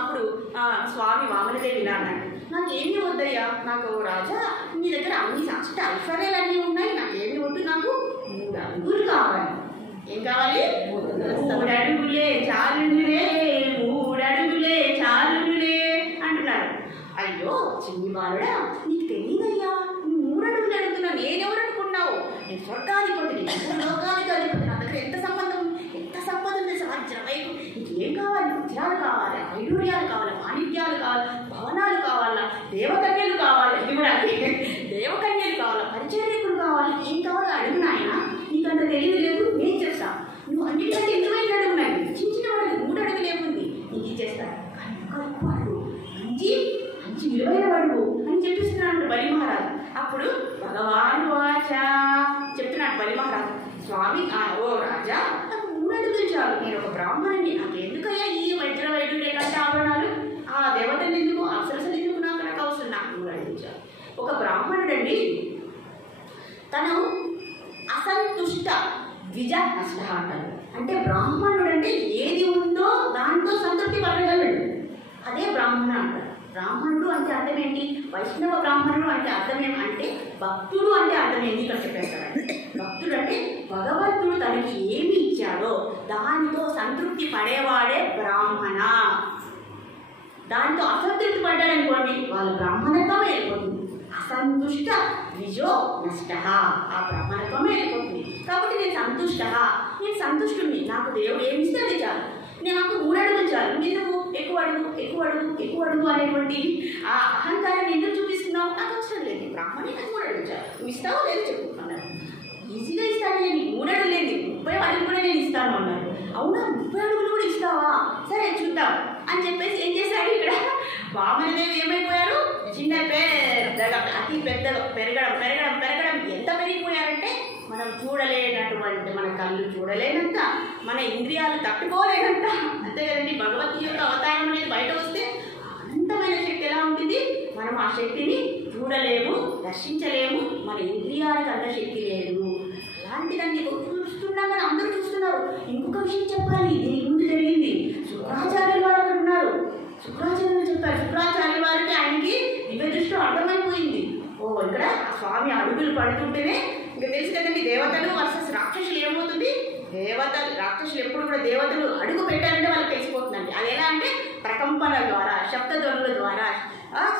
అప్పుడు స్వామి వామనదేవి ఇలా అన్నాడు, నాకేమీ వద్దయ్యా, నాకు రాజా నీ దగ్గర అన్ని అష్ట ఐశ్వర్యాలన్నీ ఉన్నాయి, నాకేమీ వద్దు, నాకు 3 అడుగులు కావాలి. ఏం కావాలి? 3 అడుగులే చాలులే, 3 అడుగులే చాలులే అంటున్నాడు. అయ్యో చిన్ని బాలుడా, నీకు తెలియదయ్యా, నువ్వు 3 అడుగులు అడుగుతున్నావు, నేనెవరు అనుకున్నావు, నేను స్వర్గాధిపతిని, లోకానికి అధిపతి, నా దగ్గర ఎంత సంపద ఉంది, రాజ్యం వైపు, నీకు ఏం కావాలి, వజ్రాలు కావాలి, వైడూర్యాలు కావాలి, మాణిక్యాలు కావాలి, భవనాలు కావాలా, దేవకన్యలు కావాలి, ఇది కూడా దేవకన్యలు కావాలా, పరిచర్యకులు కావాలి, ఏం కావాలో అడుగు నాయన, నీకంత తెలియదు లేదు, నేను చేస్తా, నువ్వు అన్నిటికంటే ఎందుకైనా అడుగు నాయన, చిన్న వాడికి 3 అడుగులు ఏముంది నీకు ఇచ్చేస్తాను, కానీ ఎక్కువ అడుగు, మంచి విలువైన అడుగు అని చెప్పిస్తున్నాడు బలి మహారాజు. అప్పుడు భగవాన్ వాచ చెప్తున్నాడు బలి మహారాజు, స్వామి ఓ రాజా, నాకు 3 అడుగులు చాలు, నేను ఒక బ్రాహ్మణుని, నాకు ఎందుకయ్యా ఈ వైడూర్య కంటే ఆభరణాలు, ఆ దేవతలు ఎందుకు, అప్సరసలు ఎందుకు, నాకు అవసరం, నాకు 3 అడుగులు చాలు. ఒక బ్రాహ్మణుడు అండి, తను అసంతుష్ట ద్విజ నష్ట అంటారు. అంటే బ్రాహ్మణుడు అంటే ఏది ఉందో దాంతో సంతృప్తి పడగలడు, అదే బ్రాహ్మణ అంటారు. బ్రాహ్మణుడు అంటే అర్థం ఏంటి, వైష్ణవ బ్రాహ్మణుడు అంటే అర్థం ఏమంటే భక్తుడు అంటే అర్థం ఏంటి ఇక్కడ చెప్పేస్తాడు. భక్తుడు అంటే భగవంతుడు తనకి ఏమి ఇచ్చాడో దానితో సంతృప్తి పడేవాడే బ్రాహ్మణ. దానితో అసంతృప్తి పడ్డాడు అనుకోండి, వాళ్ళ బ్రాహ్మణత్వం వెళ్ళిపోతుంది. అసంతుష్ట ద్విజో నష్ట, ఆ బ్రాహ్మణత్వమే వెళ్ళిపోతుంది. కాబట్టి నేను సంతుష్టుని, నాకు దేవుడు ఏమి ఇస్తే అది చాలు, నాకు 3 అడుగులు చాలు, నేను ఎక్కువ అడుగు అనేటువంటి ఆ అహంకారాన్ని ఎందుకు చూపిస్తున్నావు, నాకు అవసరం లేదు, బ్రాహ్మణి నాకు 3 అడుగులు చాలు, నువ్వు ఇస్తావో లేదు చెప్పుకున్నాను, ఈజీగా ఇస్తాను, నేను 3 అడుగులు లేదు 30 అడుగులు కూడా నేను ఇస్తాను అన్నారు. అవునా 30 అడుగులు కూడా ఇస్తావా, సరే చూద్దాం అని చెప్పేసి ఏం చేశాడు, ఇక్కడ వామనదేవి ఏమైపోయారు, చిన్న పెద్దగా అతి పెద్దగా పెరగడం ఎంత పెరిగిపోయారంటే మనం చూడలేనటువంటి, మన కళ్ళు చూడలేనంత, మన ఇంద్రియాలు తట్టుకోలేనంత. అంతే కదండి, భగవద్గీత యొక్క అవతారం అనేది బయట వస్తే అనంతమైన శక్తి ఎలా ఉంటుంది, మనం ఆ శక్తిని చూడలేము, దర్శించలేము, మన ఇంద్రియాలకు అంత శక్తి లేదు. అలాంటిదండి చూస్తున్నాం కానీ అందరూ చూస్తున్నారు. ఇంకొక విషయం చెప్పాలి, దీనికి ముందు జరిగింది, శుక్రాచార్యుల వారు అక్కడ ఉన్నారు. శుక్రాచార్యులు చెప్పారు, శుక్రాచార్యుల వారికి ఆయనకి దివ్య దృష్టిలో అర్థమైపోయింది. ఓ ఇక్కడ స్వామి అడుగులు పడుతుంటేనే ఇంకా తెలుసు కదండి, దేవతలు వర్సెస్ రాక్షసులు ఏమవుతుంది, రాక్షసులు ఎప్పుడు కూడా దేవతలు అడుగు పెట్టారంటే వాళ్ళకి తెలిసిపోతుందండి. అది ఎలా అంటే ప్రకంపనల ద్వారా, శబ్దధ్వనుల ద్వారా,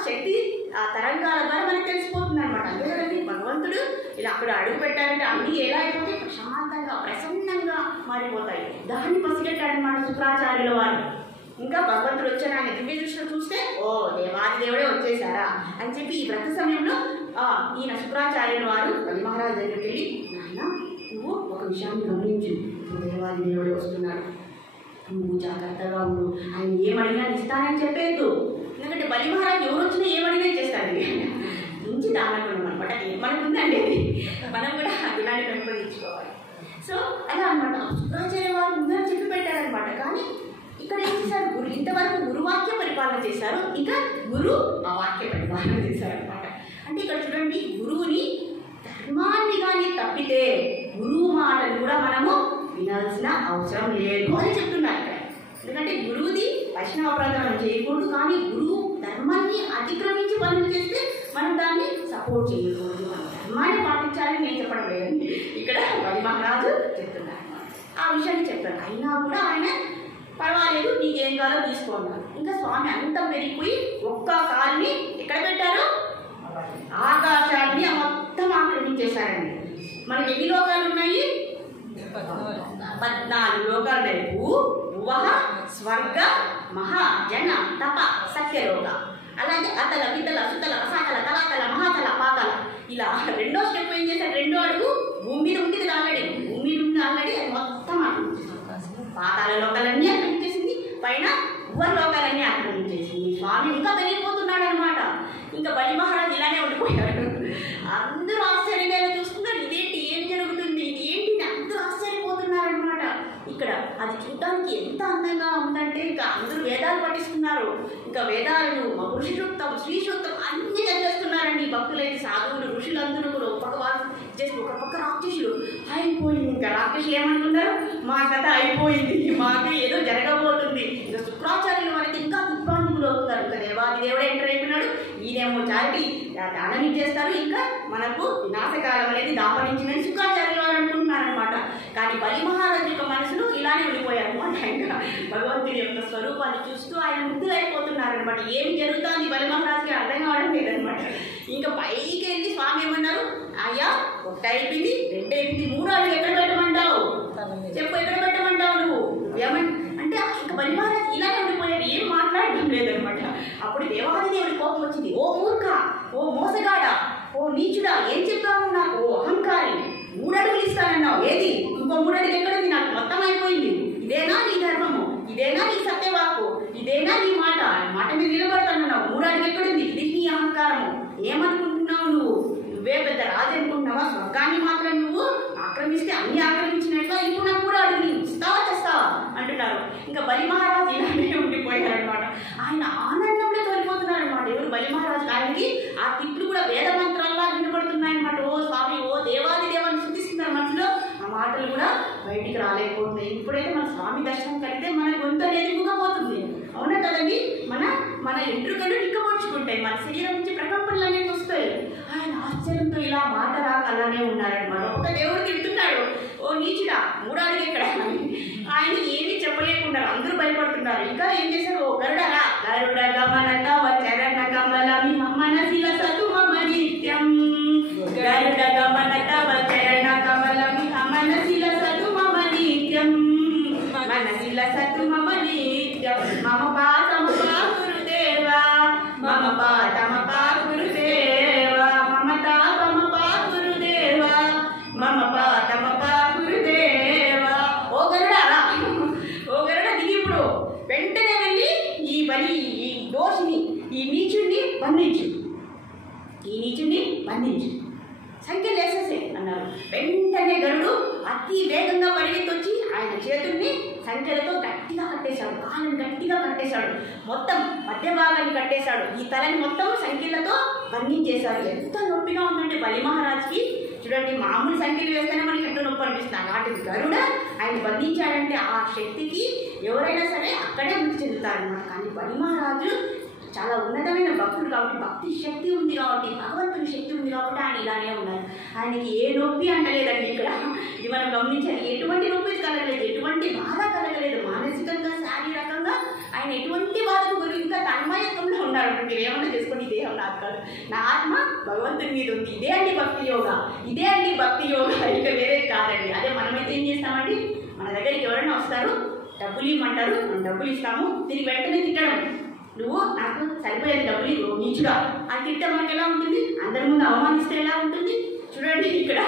శక్తి ఆ తరంగాల ద్వారా మనకి తెలిసిపోతుంది అనమాట. అంతే కదండి, భగవంతుడు ఇలా అక్కడ అడుగు పెట్టారంటే అన్నీ ఎలా అయిపోతే ప్రశాంతంగా ప్రసన్నంగా మారిపోతాయి. దాన్ని పసిగట్టాడనమాట శుక్రాచార్యుల వారు. ఇంకా భగవంతుడు వచ్చాను ఆయన దివ్య దృష్టిలో చూస్తే, ఓ దేవాది దేవుడే వచ్చేసారా అని చెప్పి ఈ వ్రత సమయంలో ఈయన శుక్రాచార్యుల వారు బలి మహారాజు దగ్గరికి వెళ్ళి, నాయన నువ్వు ఒక విషయాన్ని గమనించు, దేవాది దేవుడే వస్తున్నాడు, నువ్వు జాగ్రత్తగా ఉండు, ఆయన ఏమడిగినా ఇస్తానని చెప్పేద్దు. ఎందుకంటే బలి మహారాజు ఎవరు వచ్చినా ఏమడిగినా చేస్తాడు, నుంచి దానగుణం అనమాట. మనకుందండి, మనం కూడా ఆ గుణాన్ని పెంపొందించుకోవాలి. సో అలా అనమాట శుక్రాచార్య వారు ముందర చెప్పి పెట్టారనమాట. కానీ ఇక్కడ ఏం చేశారు, ఇంతవరకు గురువాక్య పరిపాలన చేశారు, ఇంకా గురు అవాక్య పరిపాలన చేశారనమాట. అంటే ఇక్కడ చూడండి, గురువుని ధర్మాన్ని కానీ తప్పితే గురువు మాటలు కూడా మనము వినాల్సిన అవసరం లేదు అని చెప్తున్నారు ఇక్కడ. ఎందుకంటే గురువుది వైష్ణవ ప్రధానం చేయకూడదు, కానీ గురువు ధర్మాన్ని అతిక్రమించి పనులు చేస్తే మనం దాన్ని సపోర్ట్ చేయకూడదు, మన ధర్మాన్ని పాటించాలని నేను చెప్పడం లేదండి, ఇక్కడ బలి మహారాజు చెప్తున్నారు. ఆ విషయాన్ని చెప్పారు. అయినా కూడా ఆయన పర్వాలేదు నీకేం కావాలో తీసుకోన్నారు. ఇంకా స్వామి అంతా పెరిగిపోయి ఒక్క కాలుని ఎక్కడ పెట్టారు? ఆకాశాన్ని మొత్తం ఆక్రమించేశారండి. మనకి ఎన్ని లోకాలు ఉన్నాయి? 14 లోకాలు ఉన్నాయి. భూ భువః స్వర్గ మహా జన తప సత్యలోక. అలాగే అతల వితల సుతల రసాతల తలాతల మహాతల పాతల. ఇలా రెండో స్టెప్ ఏం చేశారు? రెండో అడుగు భూమి మీద ఉండేది ఆల్రెడీ, భూమి మీద ఉంది ఆల్రెడీ, అది మొత్తం ఆక్రమించేసింది. పాతాల లోకాలన్నీ ఆక్రమించేసింది, పైన భువన లోకాలన్నీ ఆక్రమించేసింది. స్వామి ఇంకా పెరిగిపోతున్నాడు అనమాట. ఇంకా బలి మహారాజు ఇలానే ఉండిపోయాడు. అందరూ ఆశ్చర్యంగా చూస్తున్నారు, ఇదేంటి, ఏం జరుగుతుంది, ఇది ఏంటి, అందరూ ఆశ్చర్యపోతున్నారు అనమాట. ఇక్కడ అది చూడటానికి ఎంత అందంగా ఉందంటే ఇంకా అందరూ వేదాలు పఠిస్తున్నారు. ఇంకా వేదాలను పురుష సూక్తం, స్త్రీ సూక్తం అన్ని చదివేస్తున్నారండి. భక్తులైతే సాధువులు ఋషులందరూ కూడా ఒక్కొక్క వాళ్ళు చేసి ఒక్కొక్క రాక్షసులు అయిపోయింది. ఇంకా రాక్షసులు ఏమనుకున్నారు? మా కథ అయిపోయింది, మాకు ఏదో జరగబోతుంది. ఇంకా శుక్రాచార్యుల వరకు ఇంకా ఇబ్బందులు అవుతున్నారు. ఇంకా దేవాది దేవుడు ఎంటర్ అయిపోయినాడు, ఈయనేమో చాటి దానం ఇచ్చేస్తారు, ఇంకా మనకు వినాశకాలం అనేది దాపరించిందని శుక్రాచార్యుల వారు అనుకుంటున్నారనమాట. కానీ బలి మహారాజు యొక్క మనసులో ఇలానే ఉండిపోయారు అనమాట. ఇంకా భగవంతుడి యొక్క స్వరూపాన్ని చూస్తూ ఆయన ముగ్ధులైపోతున్నారనమాట. ఏమి జరుగుతుంది బలి మహారాజుకి అర్థం కావడం లేదనమాట. ఇంకా పైకి వెళ్ళి స్వామి ఏమన్నారు? అయ్యా, 1 అయిపోయింది, 2 అయిపోయింది, 3 అడుగు ఎక్కడ పెట్టమంటావు చెప్పు, ఎక్కడ పెట్టమంటావు నువ్వు ఏమని అంటే ఇంకా బలి మహారాజు ఇలానే ఉండిపోయారు, ఏం మాట్లాడడం లేదనమాట. అప్పుడు దేవాది దేవుడి కోపం వచ్చింది. ఓ మూర్ఖ, ఓ మోసగాడా, ఓ నీచుడా, ఏం చెప్పావు నాకు? ఓ అహంకారి, 3 అడుగులు ఇస్తానన్నావు, ఏది ఇంకో 3 అడుగు ఎక్కడుంది? నాకు మొత్తం అయిపోయింది. ఇదేనా నీ ధర్మము? ఇదేనా నీ సత్యవాకు? ఇదేనా నీ మాట? మాట మీద నిలబడతానన్నావు, 3 అడుగు ఎక్కడుంది? ఇది నీ అహంకారము. ఏమనుకుంటున్నావు నువ్వు? నువ్వే పెద్ద రాజు అనుకుంటున్నావా? స్వర్గాన్ని మాత్రం నువ్వు ఆక్రమిస్తే అన్ని ఆక్రమించినట్లుగా ఇప్పుడు నాకు 3 అడుగులు ఇస్తావా చేస్తావా అంటున్నారు. ఇంకా బలి మహారాజు ఇలానే ఉండిపోయారనమాట. ఆయన ఆనందంలో తోలిపోతున్నారు అనమాట. ఎవరు? బలి మహారాజు. ఆయనకి ఆ తిట్లు కూడా వేద మంత్రాల్లా వినపడుతున్నాయన్నమాట. ఓ స్వామి, ఓ దేవాది దేవాన్ని శుద్ధిస్తున్నారు మనసులో. ఆ మాటలు కూడా బయటికి రాలేకపోతున్నాయి. ఇప్పుడైతే మన స్వామి దర్శనం కలిగితే మన గొంతు అనేది ముగపోతుంది. అవునా కదండి? మన ఎంట్రుకలు నిక్కబొడుచుకుంటాయి, మన శరీరం నుంచి ప్రకంపనలు అనేవి వస్తాయి. ఆయన ఆశ్చర్యంతో ఇలా మాట రాక అలానే ఉన్నారనమాట. ఒక దేవుడు తింటున్నాడు, ఓ నీచుడా, 3 అడుగు ఎక్కడ? ఆయన ఏమీ చెప్పలేకుండా అందరూ భయపడుతున్నారు. ఇంకా ఏం చేశారు? ఓ గరుడరా, గరుడ గమన తవ చరణ కమలమి మనసిల సతు మమ నిత్యం, గరుడ గమన తవ చరణ కమలమి మనసిల సతు మమ నిత్యం, మనసిల సతు మమ నిత్యం, మమ పాతమ పా గురుదేవా, మమ పాతమ పా గురుదేవా, మమ తాపమ పా గురుదేవా, మమ పాతమ పా గురుదేవా. ఓ గరుడా, ఓ గరుడ దిగి ఇప్పుడు వెంటనే వెళ్ళి ఈ దోషిని, ఈ నీచుడిని బంధించు, ఈ నీచుడిని బంధించు, సంఖ్యలు వేసేసే అన్నారు. వెంటనే గరుడు అతి వేగంగా పరిగెత్తొచ్చి ఆయన చేతుల్ని సంఖ్యలతో గట్టిగా కట్టేశాడు, కాళ్ళని గట్టిగా కట్టేశాడు, మొత్తం మధ్య భాగాన్ని కట్టేశాడు, ఈ తలని మొత్తం సంఖ్యలతో బంధించేశాడు. ఎంత నొప్పిగా ఉందంటే బలి మహారాజుకి. చూడండి, మామూలు సంఖ్యలు వేస్తేనే మనకి ఎంత నొప్పి అనిపిస్తుంది. అలాంటి గరుడ ఆయన బంధించాడంటే ఆ శక్తికి ఎవరైనా సరే అక్కడే మృతి చెందుతారనమాట. కానీ బలి మహారాజు చాలా ఉన్నతమైన భక్తుడు కాబట్టి, భక్తి శక్తి ఉంది కాబట్టి, భగవంతుని శక్తి ఉంది కాబట్టి ఆయన ఇలానే ఉన్నారు. ఆయనకి ఏ నొప్పి అంటలేదండి. ఇక్కడ ఇది మనం గమనించాలి. ఎటువంటి నొప్పి కలగలేదు, ఎటువంటి బాధ కలగలేదు. మానసికంగా, శారీరకంగా ఆయన ఎటువంటి బాధకు గురి, ఇంకా తన్మయత్వంలో ఉన్నారు. మీరు ఏమన్నా చేసుకోండి, దేహం నాకు కాదు, నా ఆత్మ భగవంతుని మీద ఉంది. ఇదే అండి భక్తి యోగా, ఇదే అండి భక్తి యోగా, ఇంకా వేరేది కాదండి. అదే మనమైతే ఏం చేస్తామండి, మన దగ్గరికి ఎవరైనా వస్తారు, డబ్బులు ఇవ్వమంటారు, మనం డబ్బులు ఇస్తాము, తిరిగి వెంటనే తిట్టడం, నువ్వు నాకు సరిపోయేది డబ్బులు ఇవ్వు నీచుడా అని తిట్టే మనకి ఎలా ఉంటుంది? అందరి ముందు అవమానిస్తే ఎలా ఉంటుంది? చూడండి, ఇక్కడ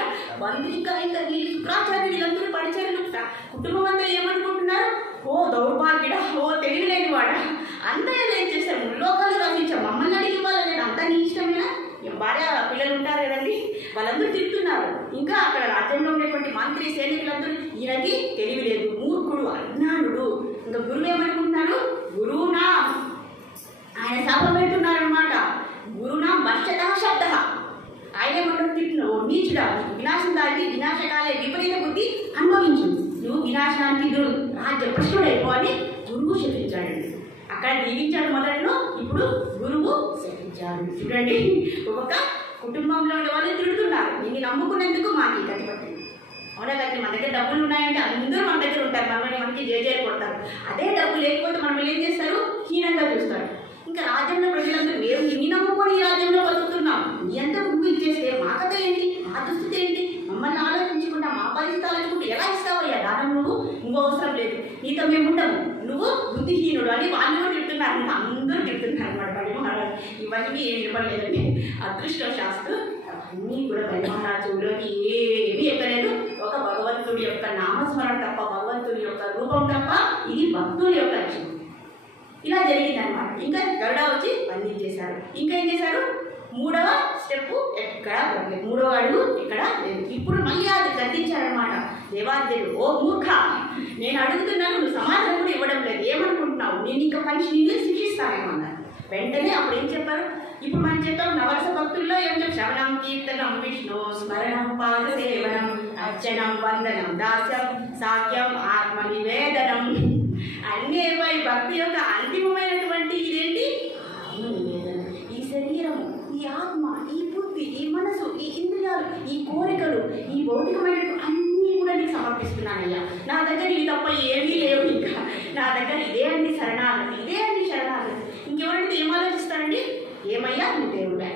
ఇంకా వీళ్ళు శుక్రాచార్యులు, వీళ్ళందరూ పరిచర్యలు, కుటుంబం అంతా ఏమనుకుంటున్నారు? ఓ దౌర్భాగ్యుడా, ఓ తెలియలేని వాడా, అంతా ఏం చేశారు? ముల్లోకాలు రచించాం, మమ్మల్ని అడిగి ఇవ్వాలనేది అంతా నీ ఇష్టమేనా? భార్య పిల్లలు ఉంటారు కదండి, వాళ్ళందరూ తిరుగుతున్నారు. ఇంకా అక్కడ రాజ్యంలో ఉండేటువంటి మంత్రి సైనికులందరూ ఈయనకి తెలియలేదు, మూర్ఖుడు, అజ్ఞానుడు. ఇంకా గురువు ఏమనుకుంటున్నారు? గురువునా ఆయన శాపం పెడుతున్నారనమాట. గురునా వర్షత శబ్ద, ఆయన ఏమంటారు? తిట్టిన నీచుడా, వినాశం దాటి వినాశకాలే విపరీత బుద్ధి అనుభవించు, నువ్వు వినాశానికి రాజ్య భ్రష్టుడైపో అని గురువు శపించాడండి. అక్కడ దీవించాడు మొదట్లో, ఇప్పుడు గురువు శపించాడు. చూడండి, ఒక్కొక్క కుటుంబంలో ఉన్న వాళ్ళు తిడుతున్నారు, నిన్ను నమ్ముకునేందుకు మాకు గతి పట్టింది. అవునా కదా? మన దగ్గర డబ్బులు ఉన్నాయంటే అందరూ మన దగ్గర ఉంటారు, మనకి జేజేలు కొడతారు. అదే డబ్బు లేకపోతే మనం ఏం చేస్తారు? హీనంగా చూస్తారు. ఇంకా రాజ్యంలో ప్రజలందరూ మేము ఇన్ని నమ్ముకొని ఈ రాజ్యంలో బతుకుతున్నాం, ఎంత నువ్వు ఇచ్చేస్తే మా కథ ఏంటి, మా దుస్థితి ఏంటి, మమ్మల్ని ఆలోచించకుండా మా పరిస్థితి ఆలోచించుకుంటే ఎలా ఇస్తావయ్యా దానం? నువ్వు అవసరం లేదు, నీతో మేము ఉండము, నువ్వు బుద్ధిహీనుడు అని వాళ్ళు కూడా చెప్తున్నారు. అందరూ చెప్తున్నారు అనమాట బలి మహారాజు. ఇవన్నీ ఏమి ఇవ్వలేదండి. అదృష్టశాస్తు అన్నీ కూడా బలి మహారాజులోకి ఏమీ ఎక్కలేదు. ఒక భగవంతుడి యొక్క నామస్మరణ తప్ప, భగవంతుడి యొక్క రూపం తప్ప, ఇది భక్తుడి యొక్క లక్ష్యం. ఇలా జరిగిందనమాట. ఇంకా గరుడ వచ్చి బంధించేశారు. ఇంకా ఏం చేశారు? 3వ స్టెప్ ఎక్కడ లేదు, 3వ అడుగు ఇక్కడ లేదు. ఇప్పుడు మళ్ళీ అది గద్దించారనమాట దేవాదేవుడు. ఓ మూర్ఖ, నేను అడుగుతున్నాను, నువ్వు సమాధానం కూడా ఇవ్వడం లేదు, ఏమనుకుంటున్నావు? నేను ఇంకా నిన్ను శిక్షిస్తానేమన్నారు. వెంటనే అప్పుడు ఏం చెప్పారు? ఇప్పుడు మనం చెప్పాం నవరస భక్తుల్లో ఏం చెప్పారు? శ్రవణం, కీర్తనం, విష్ణు స్మరణం, పాద సేవనం, అర్చనం, వందనం, దాస్యం, సాఖ్యం, ఆత్మ నివేదనం అన్నీ అయిపోయి భక్తి యొక్క అంతిమమైనటువంటి ఇదేంటి? ఆత్మనివేదన. ఈ శరీరము, ఈ ఆత్మ, ఈ బుద్ధి, ఈ మనసు, ఈ ఇంద్రియాలు, ఈ కోరికలు, ఈ భౌతికమైన అన్నీ కూడా నీకు సమర్పిస్తున్నానయ్యా. నా దగ్గర ఇవి తప్ప ఏమీ లేవు. ఇంకా నా దగ్గర ఇదే అన్ని శరణాగతి, ఇదే అన్ని శరణాగతి. ఇంకెవరైతే ఏం ఆలోచిస్తారండి? ఏమయ్యా నువ్వు దేవుడా,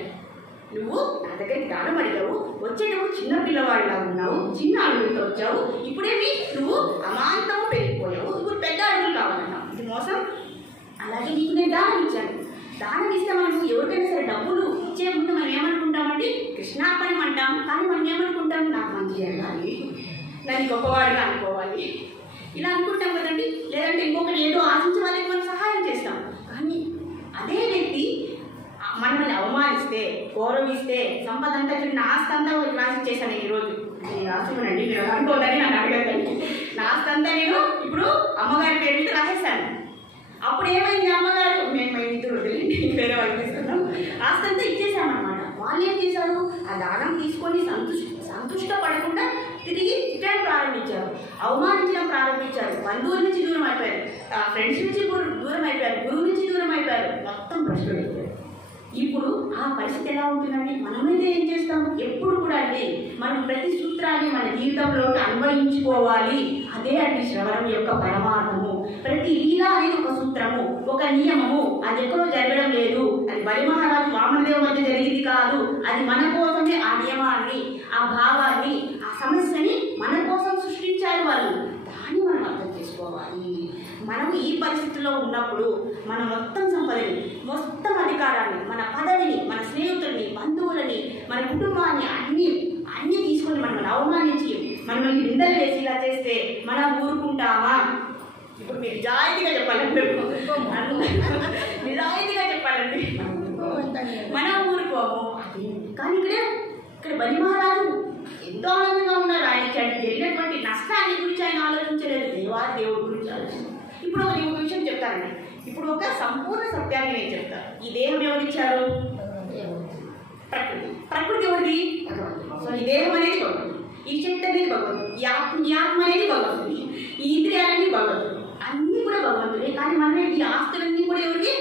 నువ్వు నా దగ్గరికి దానం అడిగావు, వచ్చేటప్పుడు చిన్న పిల్లవాడిలా ఉన్నావు, చిన్న అడుగులతో వచ్చావు, ఇప్పుడేమి నువ్వు అమాంతము పెరిగిపోయావు, ఇప్పుడు పెద్ద అడుగులు కావాలన్నావు. ఇది మోసం. అలాగే నీకు నేను దానం ఇచ్చాను. దానం ఇస్తే మనకు ఎవరికైనా సరే డబ్బులు ఇచ్చే ముందు మనం ఏమనుకుంటామంటే కృష్ణార్పణం అంటాం. కానీ మనం ఏమనుకుంటాం? నాకు మంచి జరగాలి, నన్ను గొప్పవాడిగా అనుకోవాలి, ఇలా అనుకుంటాం కదండి. లేదంటే ఇంకొకటి ఏదో ఆశించే వాళ్ళకి మనం సహాయం చేస్తాం. కానీ అదే వ్యక్తి మనల్ని అవమానిస్తే, గౌరవిస్తే, సంపద అంతా నా ఆస్తి అంతా రాసి చేశాను ఈరోజు. నేను రాసివ్వనండి, మీరు అనుకోదని నన్ను అడగండి. నా ఆస్తి అంతా నేను ఇప్పుడు అమ్మగారి పేరు మీద రాసేసాను. అప్పుడు ఏమైంది? అమ్మగారు మేము ఇద్దరు వదిలేండి, వేరే వాళ్ళు తీసుకున్నాం, ఆస్తి అంతా ఇచ్చేసామన్నమాట. వాళ్ళు ఏం చేశారు? ఆ దానం తీసుకొని సంతుష్టపడకుండా తిరిగి తిట్టడం ప్రారంభించారు, అవమానించడం ప్రారంభించారు. బంధువుల నుంచి దూరం అయిపోయారు, ఫ్రెండ్స్ నుంచి దూరం అయిపోయారు, గురువు నుంచి దూరం అయిపోయారు, మొత్తం ప్రశ్నలు అయిపోయారు. ఇప్పుడు ఆ పరిస్థితి ఎలా ఉంటుందండి? మనమైతే ఏం చేస్తాం? ఎప్పుడు కూడా అండి మనం ప్రతి సూత్రాన్ని మన జీవితంలోకి అన్వయించుకోవాలి. అదే అండి శ్రవణం యొక్క పరమార్థము. ప్రతి లీల అనేది ఒక సూత్రము, ఒక నియమము. అది ఎక్కడో జరగడం లేదు, అది బలి మహారాజు వామనదేవ మధ్య జరిగింది కాదు. అది మన కోసమే ఆ నియమాన్ని, ఆ భావాన్ని, ఆ సమస్యని మన కోసం సృష్టించారు వాళ్ళు. దాన్ని మనం అర్థం చేసుకోవాలి. మనం ఈ పరిస్థితుల్లో ఉన్నప్పుడు మన మొత్తం సంపదని, మొత్తం అధికారాన్ని, మన పదవిని, మన స్నేహితుల్ని, బంధువులని, మన కుటుంబాన్ని అన్నీ తీసుకొని మనం అవమానించి మనల్ని నిందలు వేసి ఇలా చేస్తే మనం ఊరుకుంటామా? ఇప్పుడు మీరు నిజాయితీగా చెప్పాలండి, నిజాయితీగా చెప్పాలండి, మనం ఊరుకోము. కానీ ఇక్కడ బలి మహారాజు ఎంతో ఆనందంగా ఉన్నారు. ఆయనకి జరిగినటువంటి నష్టాన్ని గురించి ఆయన ఆలోచించలేదు, దేవుడి గురించి ఆలోచించారు. ఇప్పుడు ఒక విషయం చెప్తానండి. ఇప్పుడు ఒక సంపూర్ణ సత్యాన్ని నేను చెప్తాను. ఈ దేహం ఎవరిచ్చారు? ప్రకృతి ఎవరిది? సో ఈ దేహం అనేది భగవంతుడు, ఈ శక్తి అనేది భగవంతుడు, ఈ ఆత్మ అనేది భగవంతుడి, ఈ ఇంద్రియాలన్నీ భగవంతుడు, అన్నీ కూడా భగవంతుడే. కానీ మనం ఈ ఆస్తులన్నీ కూడా ఎవరికి?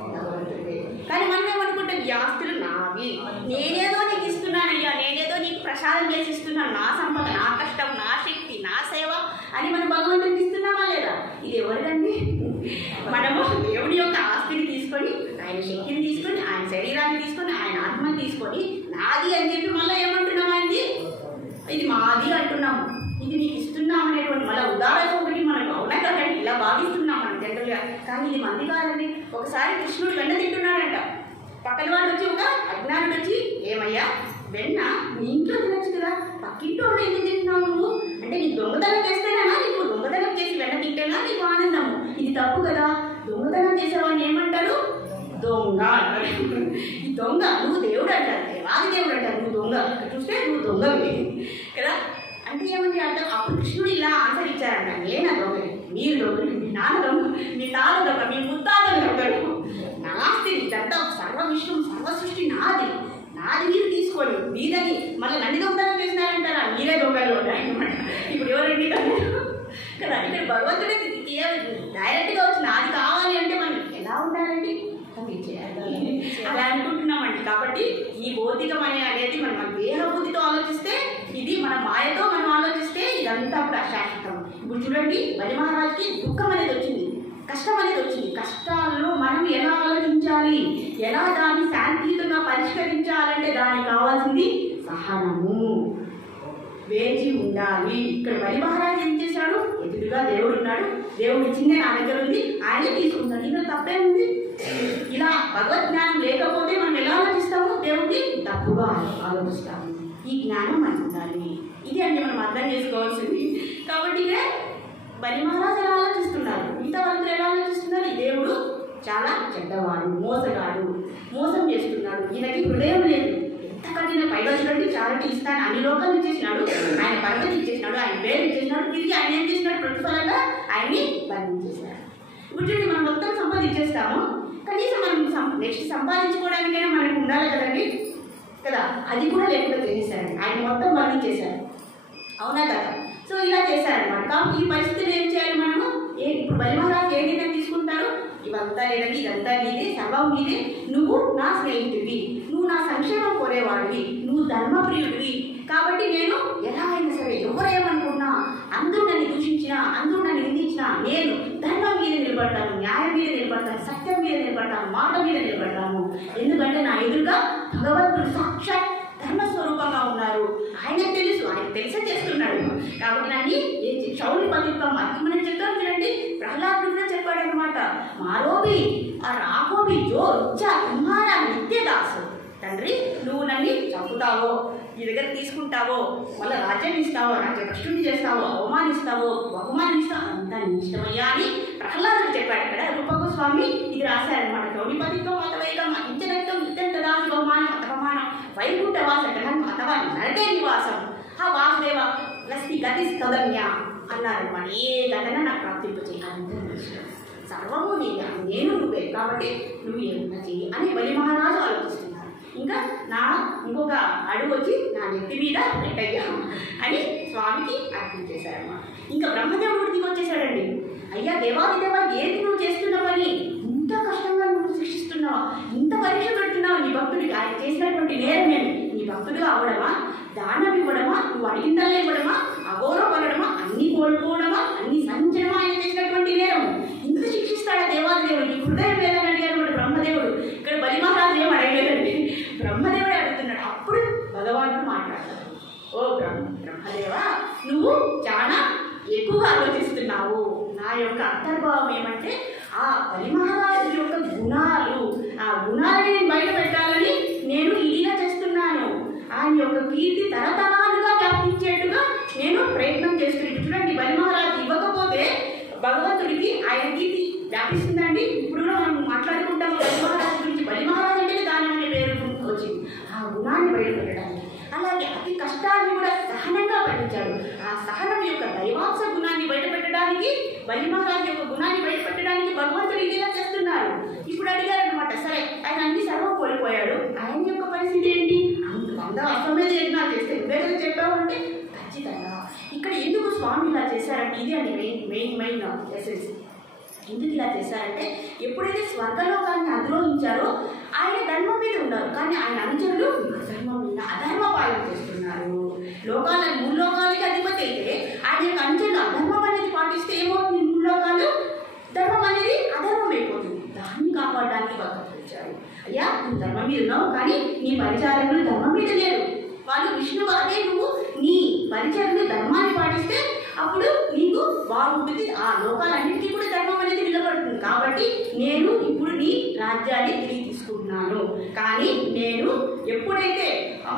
భగవంతుడే. కానీ మనం ఏమనుకుంటాం? ఈ ఆస్తులు నావి, నేనేదో నీకు ఇస్తున్నానయ్యా, నేనేదో నీకు ప్రసాదం చేసి ఇస్తున్నాను, నా సంపద, నా కష్టం, నా శక్తి, నా సేవ అని మనం భగవంతుడికి ఇస్తున్నామా లేదా? ఇది ఎవరిదండి? మనము దేవుడి యొక్క ఆస్తిని తీసుకొని, ఆయన శక్తిని తీసుకొని, ఆయన శరీరాన్ని తీసుకొని, ఆయన ఆత్మని తీసుకొని నాది అని చెప్పి మళ్ళీ ఏమంటున్నాం? ఆయనది ఇది మాది అంటున్నాము, ఇది నీకు ఇస్తున్నాం అనేటువంటి మళ్ళీ ఉదాహరణ ఒకటి మనకు అవునా కదండి, ఇలా భావిస్తున్నాం మనం జనరల్గా. కానీ ఇది మంది కాదండి. ఒకసారి కృష్ణుడు వెన్న తింటున్నాడంట. పక్కన వాడు వచ్చి, ఒక అజ్ఞానుడు వచ్చి, ఏమయ్యా వెన్న నీ ఇంట్లో తినచ్చు కదా, పక్కింట్లో ఎందుకు తింటున్నావు నువ్వు అంటే, నీకు దొంగతనం చేస్తేనా, నీకు దొంగతనం చేసి వెన్న తింటేనా నీకు ఆనందము? ఇది తప్పు కదా. దొంగతనం చేసేవాడిని ఏమంటారు? దొంగ అంటారు. ఈ దొంగ, నువ్వు దేవుడు అంటారు, దేవాది దేవుడు అంటారు, నువ్వు దొంగ, చూస్తే నువ్వు దొంగవి కదా అంటే ఏమంటే అర్థం. అప్పుడు కృష్ణుడు ఇలా ఆన్సర్ ఇచ్చారంట, నేనా దొంగ, మీరు దొంగలు, మీ నాన్న దొంగ, మీ తాత దొంగ, మీ ముత్తాతలు దొంగలు, నాస్తి ఇదంతా సర్వ విశ్వం, సర్వ సృష్టి నాది, నాది మీరు తీసుకోండి, మీదని మళ్ళీ నన్ను దొంగతనం చేసినారంటారా? మీరే దొంగలు అంటారనమాట. ఇప్పుడు ఎవరండి కదా? ఇక్కడ భగవంతుడే డైరెక్ట్గా వచ్చి నాది కావాలి అంటే మనం ఎలా ఉండాలి? ఏమన్నారండి? అలా అనుకుంటున్నామండి. కాబట్టి ఈ భౌతికం అనేది మనం దేహబుద్ధితో ఆలోచిస్తే, ఇది మన మాయతో మనం ఆలోచిస్తే ఇదంతా కూడా అశాశ్వతం. ఇప్పుడు చూడండి, బలి మహారాజుకి దుఃఖం అనేది వచ్చింది, కష్టం అనేది వచ్చింది. కష్టాలను మనం ఎలా ఆలోచించాలి, ఎలా దాన్ని శాంతియుతంగా పరిష్కరించాలంటే దానికి కావాల్సింది సహనము, వేచి ఉండాలి. ఇక్కడ బలి మహారాజు ఏం చేశాడు? ఎదురుగా దేవుడు ఉన్నాడు, దేవుడు ఇచ్చిందే నా దగ్గర ఉంది, ఆయనే తీసుకుంటాడు. ఇంకా తప్పే ఉంది? ఇలా భగవద్ జ్ఞానం లేకపోతే మనం ఎలా ఆలోచిస్తాము? దేవుడిని తప్పుగా ఆలోచిస్తాము. ఈ జ్ఞానం మనకు ఉండాలి. ఇది అంటే మనం అర్థం చేసుకోవాల్సింది. కాబట్టి బలి మహారాజు ఎలా ఆలోచిస్తున్నారు, మిగతా వాళ్ళందరూ ఎలా ఆలోచిస్తున్నారు? ఈ దేవుడు చాలా చెడ్డవాడు, మోసగాడు, మోసం చేస్తున్నాడు, ఈయనకి హృదయం లేదు. ఎంత కఠిన పైగా చూడండి, చారిటీ ఇస్తాను అన్ని లోకాలు ఇచ్చేసినాడు, ఆయన పర్వతం ఇచ్చేసినాడు, ఆయన పేరు ఇచ్చేసినాడు, తిరిగి ఆయన ఏం చేసినాడు? ప్రతిఫలంగా ఆయన్ని బంధించేసినాడు. ఇప్పుడు చూడండి, మనం మొత్తం సంపాదించేస్తాము, కనీసం మనం నెక్స్ట్ సంపాదించుకోవడానికైనా మనకు ఉండాలి కదండి, కదా? అది కూడా లేకుండా చేసేసాడు, ఆయన మొత్తం బంధించేశారు. అవునా కదా? సో ఇలా చేశారనమాట. కాబట్టి ఈ పరిస్థితిలో ఏం చేయాలి మనము? ఇప్పుడు బలి మహారాజు ఏ నిర్ణయం తీసుకుంటారు? ఇవంతా లేదండి, ఇదంతా నీదే, సర్వం నీదే, నువ్వు నా స్నేహితుడివి, నువ్వు నా సంక్షేమం కోరేవాడివి, నువ్వు ధర్మప్రియుడివి, కాబట్టి నేను ఎలా అయినా సరే ఎవరేమనుకున్నా, అందరూ నన్ను దూషించినా, అందరూ నన్ను నిందించినా, నేను ధర్మం మీద నిలబడతాను, న్యాయం మీద నిలబడతాను, సత్యం మీద నిలబడతాను, మాట మీద నిలబడతాను. ఎందుకంటే నా ఎదురుగా భగవంతుడు సాక్షాత్ ధర్మస్వరూపంగా ఉన్నారు, ఆయనకు తెలుసు, ఆయన తెలిసే చేస్తున్నాడు. కాబట్టి నన్ను శౌలి పవిత్రం అది మనం చెప్తాం చూడండి, ప్రహ్లాదుడు కూడా చెప్పాడు అనమాట, మారోబి ఆ రాకోబి జో ఇచ్చా తుమ్హారా నిత్యదాసు. తండ్రి, నువ్వు నన్ను చంపుతావో, నీ దగ్గర తీసుకుంటావో, మళ్ళీ రాజ్యం ఇస్తావో, రాజ్య భ్రష్టుని చేస్తావో, అవమానిస్తావో, బహుమానం ఇస్తావో, అంతా నీ ఇష్టమయ్యా అని ప్రహ్లాదుడు చెప్పాడు. ఇక్కడ రూపగోస్వామి ఇది రాశారనమాట. గౌడిపతితో మతవైకం అంచనంతో నిత్యం తదాసి బహుమానం అపమానం వైకుంఠవాస గ్రహం అథవా నరకే నివాసం ఆ వాసుదేవ లస్తి గతి కదన్య అన్నారనమాట. ఏ ఘటన నాకు ప్రాప్తింపు చేయాలంటే సర్వము నీగా, నేను నువ్వే, కాబట్టి నువ్వు ఏమన్నా చెయ్యి అని బలి మహారాజు ఆలోచిస్తున్నారు. ఇంకా ఇంకొక అడుగు వచ్చి నా నెత్తి మీద పెట్టయ్యా అని స్వామికి అర్పించేశారన్నమాట. ఇంకా బ్రహ్మదేవుడు దిగి వచ్చేసాడండి. అయ్యా దేవాదిదేవా, ఏది నువ్వు చేస్తున్నావని, ఇంత కష్టంగా నువ్వు శిక్షిస్తున్నావా, ఇంత పరీక్ష పెడుతున్నావు నీ భక్తుడికి, ఆయన చేసినటువంటి నేరం నేను నీ భక్తుడిగా అవడమా, దానం ఇవ్వడమా, నువ్వు అడిగిందల్లా ఇవ్వడమా, అగౌరవపడమా, అన్ని కోల్పోవడమా, అన్ని సంచడమా ఆయన చేసినటువంటి నేరం. ఇంత శిక్షిస్తాడా దేవాదిదేవుడు? నీ హృదయం లేదని అడిగారు బ్రహ్మదేవుడు. ఇక్కడ బలి మహారాజు ఏం అడగలేదండి, బ్రహ్మదేవుడే అడుగుతున్నాడు. అప్పుడు భగవానుడు మాట్లాడతాడు, ఓ బ్రహ్మదేవా, నువ్వు చాలా ఎక్కువగా ఆలోచిస్తున్నావు. నా యొక్క అంతర్భావం ఏమంటే ఆ బలి మహారాజు యొక్క గుణాలు, ఆ గుణాలని బయట పెట్టాలని నేను ఇలా చేస్తున్నాను. ఆయన యొక్క కీర్తి తరతరాలుగా వ్యాపించేట్టుగా నేను ప్రయత్నం చేస్తున్నాను. చూడండి, బలి మహారాజు ఇవ్వకపోతే భగవంతుడికి ఆయన కీర్తి వ్యాపిస్తుందండి. ఇప్పుడు కూడా మనం మాట్లాడుకుంటాము బలి మహారాజు గురించి. బలి మహారాజు అంటే దాని అనే పేరు వచ్చింది, ఆ గుణాన్ని బయటపెట్టడానికి. అలాగే అతి కష్టాన్ని కూడా సహనంగా పఠించాడు. ఆ సహనం యొక్క దైవాంశ గుణాన్ని బయటపెట్టడానికి, బలి మహారాజు యొక్క గుణాన్ని బయటపెట్టడానికి భగవంతుడు ఇలా చేస్తున్నారు. ఇప్పుడు అడిగారనమాట, సరే ఆయన అన్ని సర్వం కోల్పోయాడు, ఆయన యొక్క పరిస్థితి ఏంటి? అందరూ అసమే యజ్ఞాలు చేస్తే నువ్వేదో చెప్పావు అంటే ఖచ్చితంగా. ఇక్కడ ఎందుకు స్వామి ఇలా చేశారంటే ఇది అండి మెయిన్ ఎసెన్స్. ఎందుకు ఇలా చేశారంటే, ఎప్పుడైతే స్వర్గలోకాన్ని అధిరోహించారో ఆయన ధర్మం మీద ఉన్నారు, కానీ ఆయన అనుచరులు అధర్మం మీద అధర్మ పాలన చేస్తున్నారు. లోకాలను మూడు లోకాలకి అధిపతి అయితే ఆయన యొక్క అనుచరులు అధర్మం అనేది పాటిస్తే ఏమవుతుంది? మూడు లోకాలు ధర్మం అనేది అధర్మం అయిపోతుంది. దాన్ని కాపాడడానికి భగవంతుడు వచ్చారు. అయ్యా, నువ్వు ధర్మం మీద ఉన్నావు, కానీ నీ పరిచారకులు ధర్మం మీద లేరు. వాళ్ళు విష్ణువు, అదే నువ్వు నీ పరిచర్లు ధర్మాన్ని పాటిస్తే అప్పుడు నీకు బాగుంటుంది, ఆ లోకాలన్నింటికీ కూడా ధర్మం అనేది నిలబడుతుంది. కాబట్టి నేను ఇప్పుడు నీ రాజ్యాన్ని తిరిగి తీసుకుంటున్నాను. కానీ నేను ఎప్పుడైతే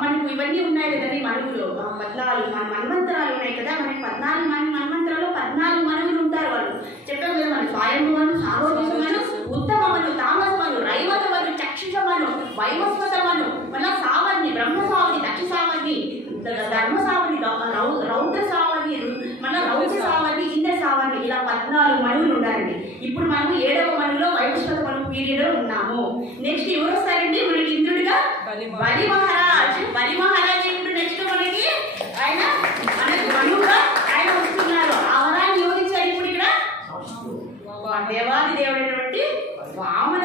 మనకు ఇవన్నీ ఉన్నాయి కదండి, మనువులో 14 మన్వంతరాలు ఉన్నాయి కదా, మనకి 14 మన్వంతరాలు 14 మనువులు ఉంటారు. వాళ్ళు చెప్పాం కదా, మన స్వయంభువను, సాగోదీసమను, ఉత్తమమను, తామసమను, రైవతమను, చక్షుషమను, వైవస్వతమను, మళ్ళా సావర్ణి, బ్రహ్మ సావర్ణి, దక్ష సావర్ణి, ధర్మ సావర్ణి, రౌద్ర సావర్ణి, మళ్ళీ రౌద్ర సావర్ణి, ఇంద్ర సావర్ణి, ఇలా 14 మనువులు ఉండాలండి. ఇప్పుడు మనము 7వ మనువులో వైవస్వత మనువు పీరియడ్లో ఉన్నాము. నెక్స్ట్ ఎవరు వస్తారండి మనకి ఇంద్రుడిగా? బలి మహారాజ్. బలి మహారాజ్ ఇప్పుడు నెక్స్ట్ మనకి ఆయన మనకు మనువుగా ఆయన వస్తున్నారు. ఆ వరాన్ని ఎవరిచ్చారు ఇప్పుడు ఇక్కడ? దేవాది దేవుడైనటువంటి వామన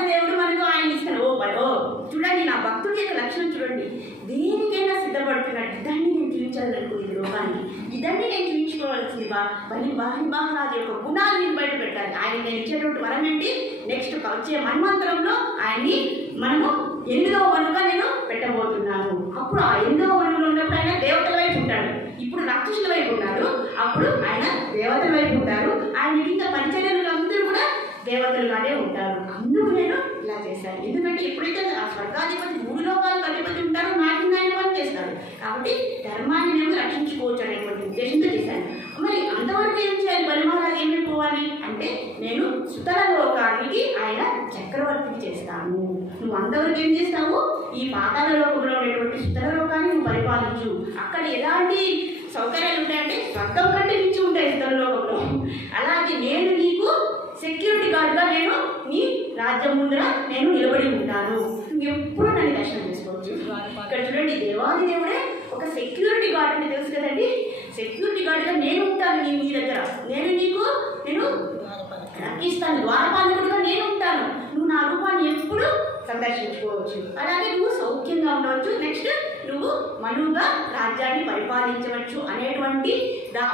లక్షణం చూడండి, దేనికైనా సిద్ధపడుతున్నాడు. ఇదాన్ని నేను చూపించాలనుకో ఈ లోకాన్ని, ఇదాన్ని నేను చూపించుకోవాల్సింది బలి మహారాజు యొక్క గుణాలు నేను బయట పెట్టాలి. ఆయన నేను ఇచ్చేటువంటి వరం ఏంటి, నెక్స్ట్ వచ్చే మన్వంతరంలో ఆయన్ని మనము 8వ వనుగా నేను పెట్టబోతున్నాను. అప్పుడు ఆ 8వ వనులో ఉన్నప్పుడు ఆయన దేవతల వైపు ఉంటాడు, ఇప్పుడు రాక్షసుల వైపు ఉన్నాడు, అప్పుడు ఆయన దేవతల వైపు ఉంటారు. ఆయన కింద పరిచర్యలు అందరూ కూడా దేవతలుగానే ఉంటారు. అందుకు నేను ఇలా చేశాను. ఎందుకంటే ఎప్పుడైతే ఆ స్వర్గాధిపతి 3 లోకాలకు అధిపతి ఉంటారో నా కింద ఆయన పని చేస్తారు. కాబట్టి ధర్మాన్ని మేము రక్షించుకోవచ్చు అనేటువంటి ఉద్దేశంతో చేశాను. మరి అంతవరకు ఏం చేయాలి, బలి మహారాజు ఏమైపోవాలి అంటే, నేను సుతల లోకానికి ఆయన చక్రవర్తికి చేస్తాను. నువ్వు అంతవరకు ఏం చేస్తావు, ఈ పాతాళ లోకంలో ఉండేటువంటి సుతల లోకాన్ని నువ్వు పరిపాలించు. అక్కడ ఎలాంటి సౌకర్యాలు ఉంటాయంటే స్వర్గం కంటే మించి ఉంటాయి సుతల లోకంలో. అలాగే నేను నీకు సెక్యూరిటీ గార్డ్గా నేను నీ రాజ్యం ముందర నేను నిలబడి ఉంటాను. ఎప్పుడు నన్ను దర్శనం చేసుకోవచ్చు. ఇక్కడ చూడండి, దేవాది దేవుడే ఒక సెక్యూరిటీ గార్డ్ అంటే తెలుసు కదండి. సెక్యూరిటీ గార్డ్గా నేను ఉంటాను నీ దగ్గర, నేను రక్షిస్తాను, ద్వారపాలకుడిగా నేను ఉంటాను. నువ్వు నా రూపాన్ని ఎప్పుడు సందర్శించుకోవచ్చు. అలాగే నువ్వు సౌఖ్యంగా ఉండవచ్చు. నెక్స్ట్ నువ్వు మనువుగా రాజ్యాన్ని పరిపాలించవచ్చు అనేటువంటి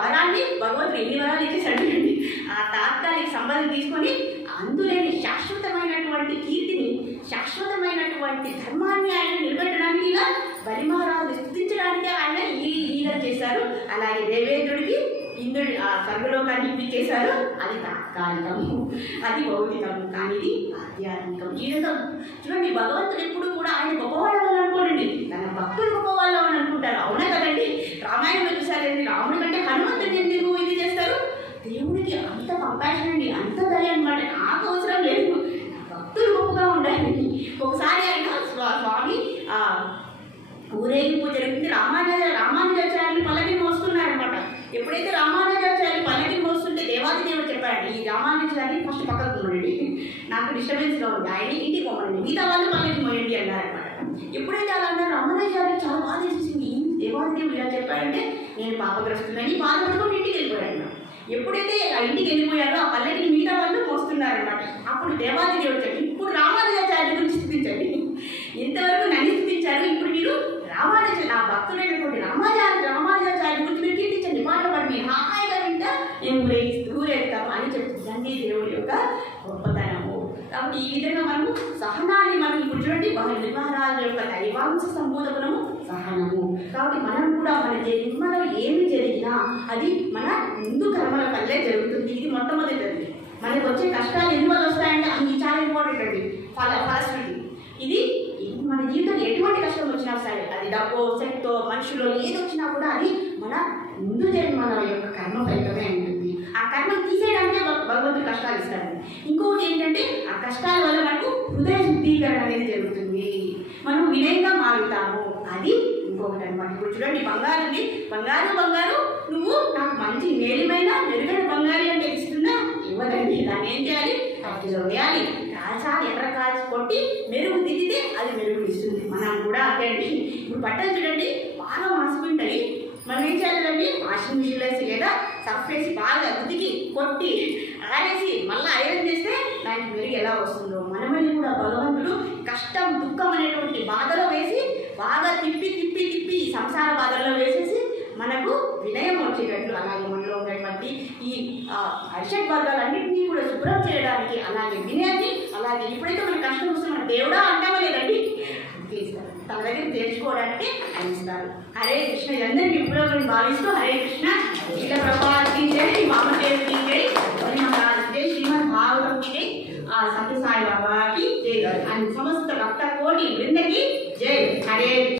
వరాన్ని భగవంతుడు ఎన్ని వరాలు ఇచ్చేసాడండి. ఆ తాత్కాలిక సంబంధం తీసుకొని అందులేని శాశ్వతమైనటువంటి కీర్తిని, శాశ్వతమైనటువంటి ధర్మాన్ని ఆయన నిలబెట్టడానికి, ఇలా బలి మహారాజు స్థుతించడానికి ఆయన ఈ లీల చేశారు. అలాగే దేవేంద్రుడికి ఇంద్రుడి ఆ స్వర్గలోకాన్ని ఇప్పించేశారు. అది తాత్కాలికము, అది భౌతికము, కానీ ఇది ఆధ్యాత్మికం. ఈ విధంగా చూడండి, భగవంతుడు ఎప్పుడు కూడా ఆయన గొప్పవాళ్ళు అనుకోండి, తన భక్తులు గొప్పవాళ్ళు అని అనుకుంటారు. అవునా కదండి. రామాయణంలో చూసారండి, రాముడి కంటే హనుమంతుడిని ఎందుకు ఇది చేస్తారు, దేవుడికి అంత కంపాషన్ అండి, అంత దయ అనమాట. నాకు అవసరం లేదు, భక్తులు గొప్పగా ఉండాలి. ఒకసారి ఆయన స్వామి ఊరేగింపు జరిగింది. రామానుజాచార్యులు పల్లకిని మోస్తున్నారనమాట. ఎప్పుడైతే రామానుజాచార్యులు పల్లకిని మోస్తుంటే దేవాది దేవుడు చెప్పాడు, ఈ రామానుజాచార్యుని ఫస్ట్ పక్కకు మోయండి, నాకు డిస్టర్బెన్స్గా ఉంది, ఆయన ఇంటికి పోమండి, మిగతా వాళ్ళు పల్లకి మోయండి అన్నారనమాట. ఎప్పుడైతే అలా అన్నారు రామానుజాచార్యులు చాలా బాధ చేసింది. దేవాది దేవుడు ఇలా చెప్పాడంటే నేను పాపగ్రస్తులని బాధపడుకొని ఇంటికి వెళ్ళిపోయాడు. ఎప్పుడైతే ఆ ఇంటికి వెళ్ళిపోయారో ఆ పల్లకిని మిగతా వాళ్ళు మోస్తున్నారనమాట. అప్పుడు దేవాది దేవుడు చెప్పి, ఇప్పుడు రామానుజాచార్యుల గురించి స్థుతించండి, ఇంతవరకు నన్ను స్థుతించారు, ఇప్పుడు మీరు నా భక్తుడైనటువంటి రామానుజాచార్యుల గురించి మీరు కీర్తించండి, పాటలు పాడి మీరు హాయిగా వింటా నేను ఊరేగుతాను అని చెప్తుంది దేవుడి యొక్క గొప్పతనము. కాబట్టి ఈ విధంగా మనము సహనాన్ని మనం ఇప్పుడు చూడండి, బలి మహారాజు యొక్క దైవాంశ సంబోధనము సహనము. కాబట్టి మనం కూడా మన జన్మలో ఏమి జరిగినా అది మన ముందు కర్మల వల్లే జరుగుతుంది. ఇది మొట్టమొదటిది. మనకు వచ్చే కష్టాలు ఎందువల్ల వస్తాయంటే అది చాలా ఇంపార్టెంట్ అండి. ఫలశ్రుతి ఇది మన జీవితంలో ఎటువంటి కష్టం వచ్చినా సరే, అది డబ్బు శక్తో మనుషులో ఏది వచ్చినా కూడా అది మన ముందు జన్మల యొక్క కర్మ ఫలితమే ఉంటుంది. ఆ కర్మను తీసేయడానికే భగవంతుడు కష్టాలు ఇస్తాడు. ఇంకొకటి ఏంటంటే ఆ కష్టాల వల్ల మనకు హృదయ శుద్ధీకరణ అనేది జరుగుతుంది, మనం వినయంగా మారుతాము. అది ఇంకొకటి అనమాట. ఇప్పుడు చూడండి, బంగారు నువ్వు నాకు మంచి మేలిమైన మెరుగైన బంగారు అంటే ఇస్తుందా, ఇవ్వదండి. దాన్ని ఏం చేయాలి, అట్టిలో వేయాలి, కాల్చాలి, ఎర్ర కాల్చి కొట్టి మెరుగు దిద్దితే అది మెరుగు ఇస్తుంది. మనం కూడా అదే అండి. ఇప్పుడు బట్టలు చూడండి బాగా మాసిపోయింటాయి, మనం ఏం చేయాలండి, వాషింగ్ మిషన్లో వేసి లేదా సర్ఫ్ వేసి బాగా ఉతికి కొట్టి ఆరేసి మళ్ళీ ఐరన్ చేస్తే దానికి మెరుగు ఎలా వస్తుందో, మనమని కూడా భగవంతుడు కష్టం దుఃఖం అనేటువంటి బాధలో వేసి బాగా తిప్పి సంసార బాధల్లో వేసేసి మనకు వినయం వచ్చేటట్లు, అలాగే మనలో ఉన్నటువంటి ఈ అరిషడ్ వర్గాలన్నింటినీ కూడా శుభ్రం చేయడానికి, అలాగే వినయాన్ని, అలాగే ఎప్పుడైతే మనకు కష్టం వస్తే మన దేవుడా అంటామా లేదండి, తన దగ్గర తెచ్చుకోవడానికి అందిస్తారు. హరే కృష్ణ, ఇదందరికీ ఇప్పుడు భావిస్తూ హరే కృష్ణ, ఇలా ప్రభావానికి జై, వామదేవుడికి జై, బలి మహారాజుకి జై, శ్రీమద్ భాగవతంకి జై, సత్యసాయి బాబాకి జై, అండ్ సమస్త భక్త కోటి బృందకి జై. హరే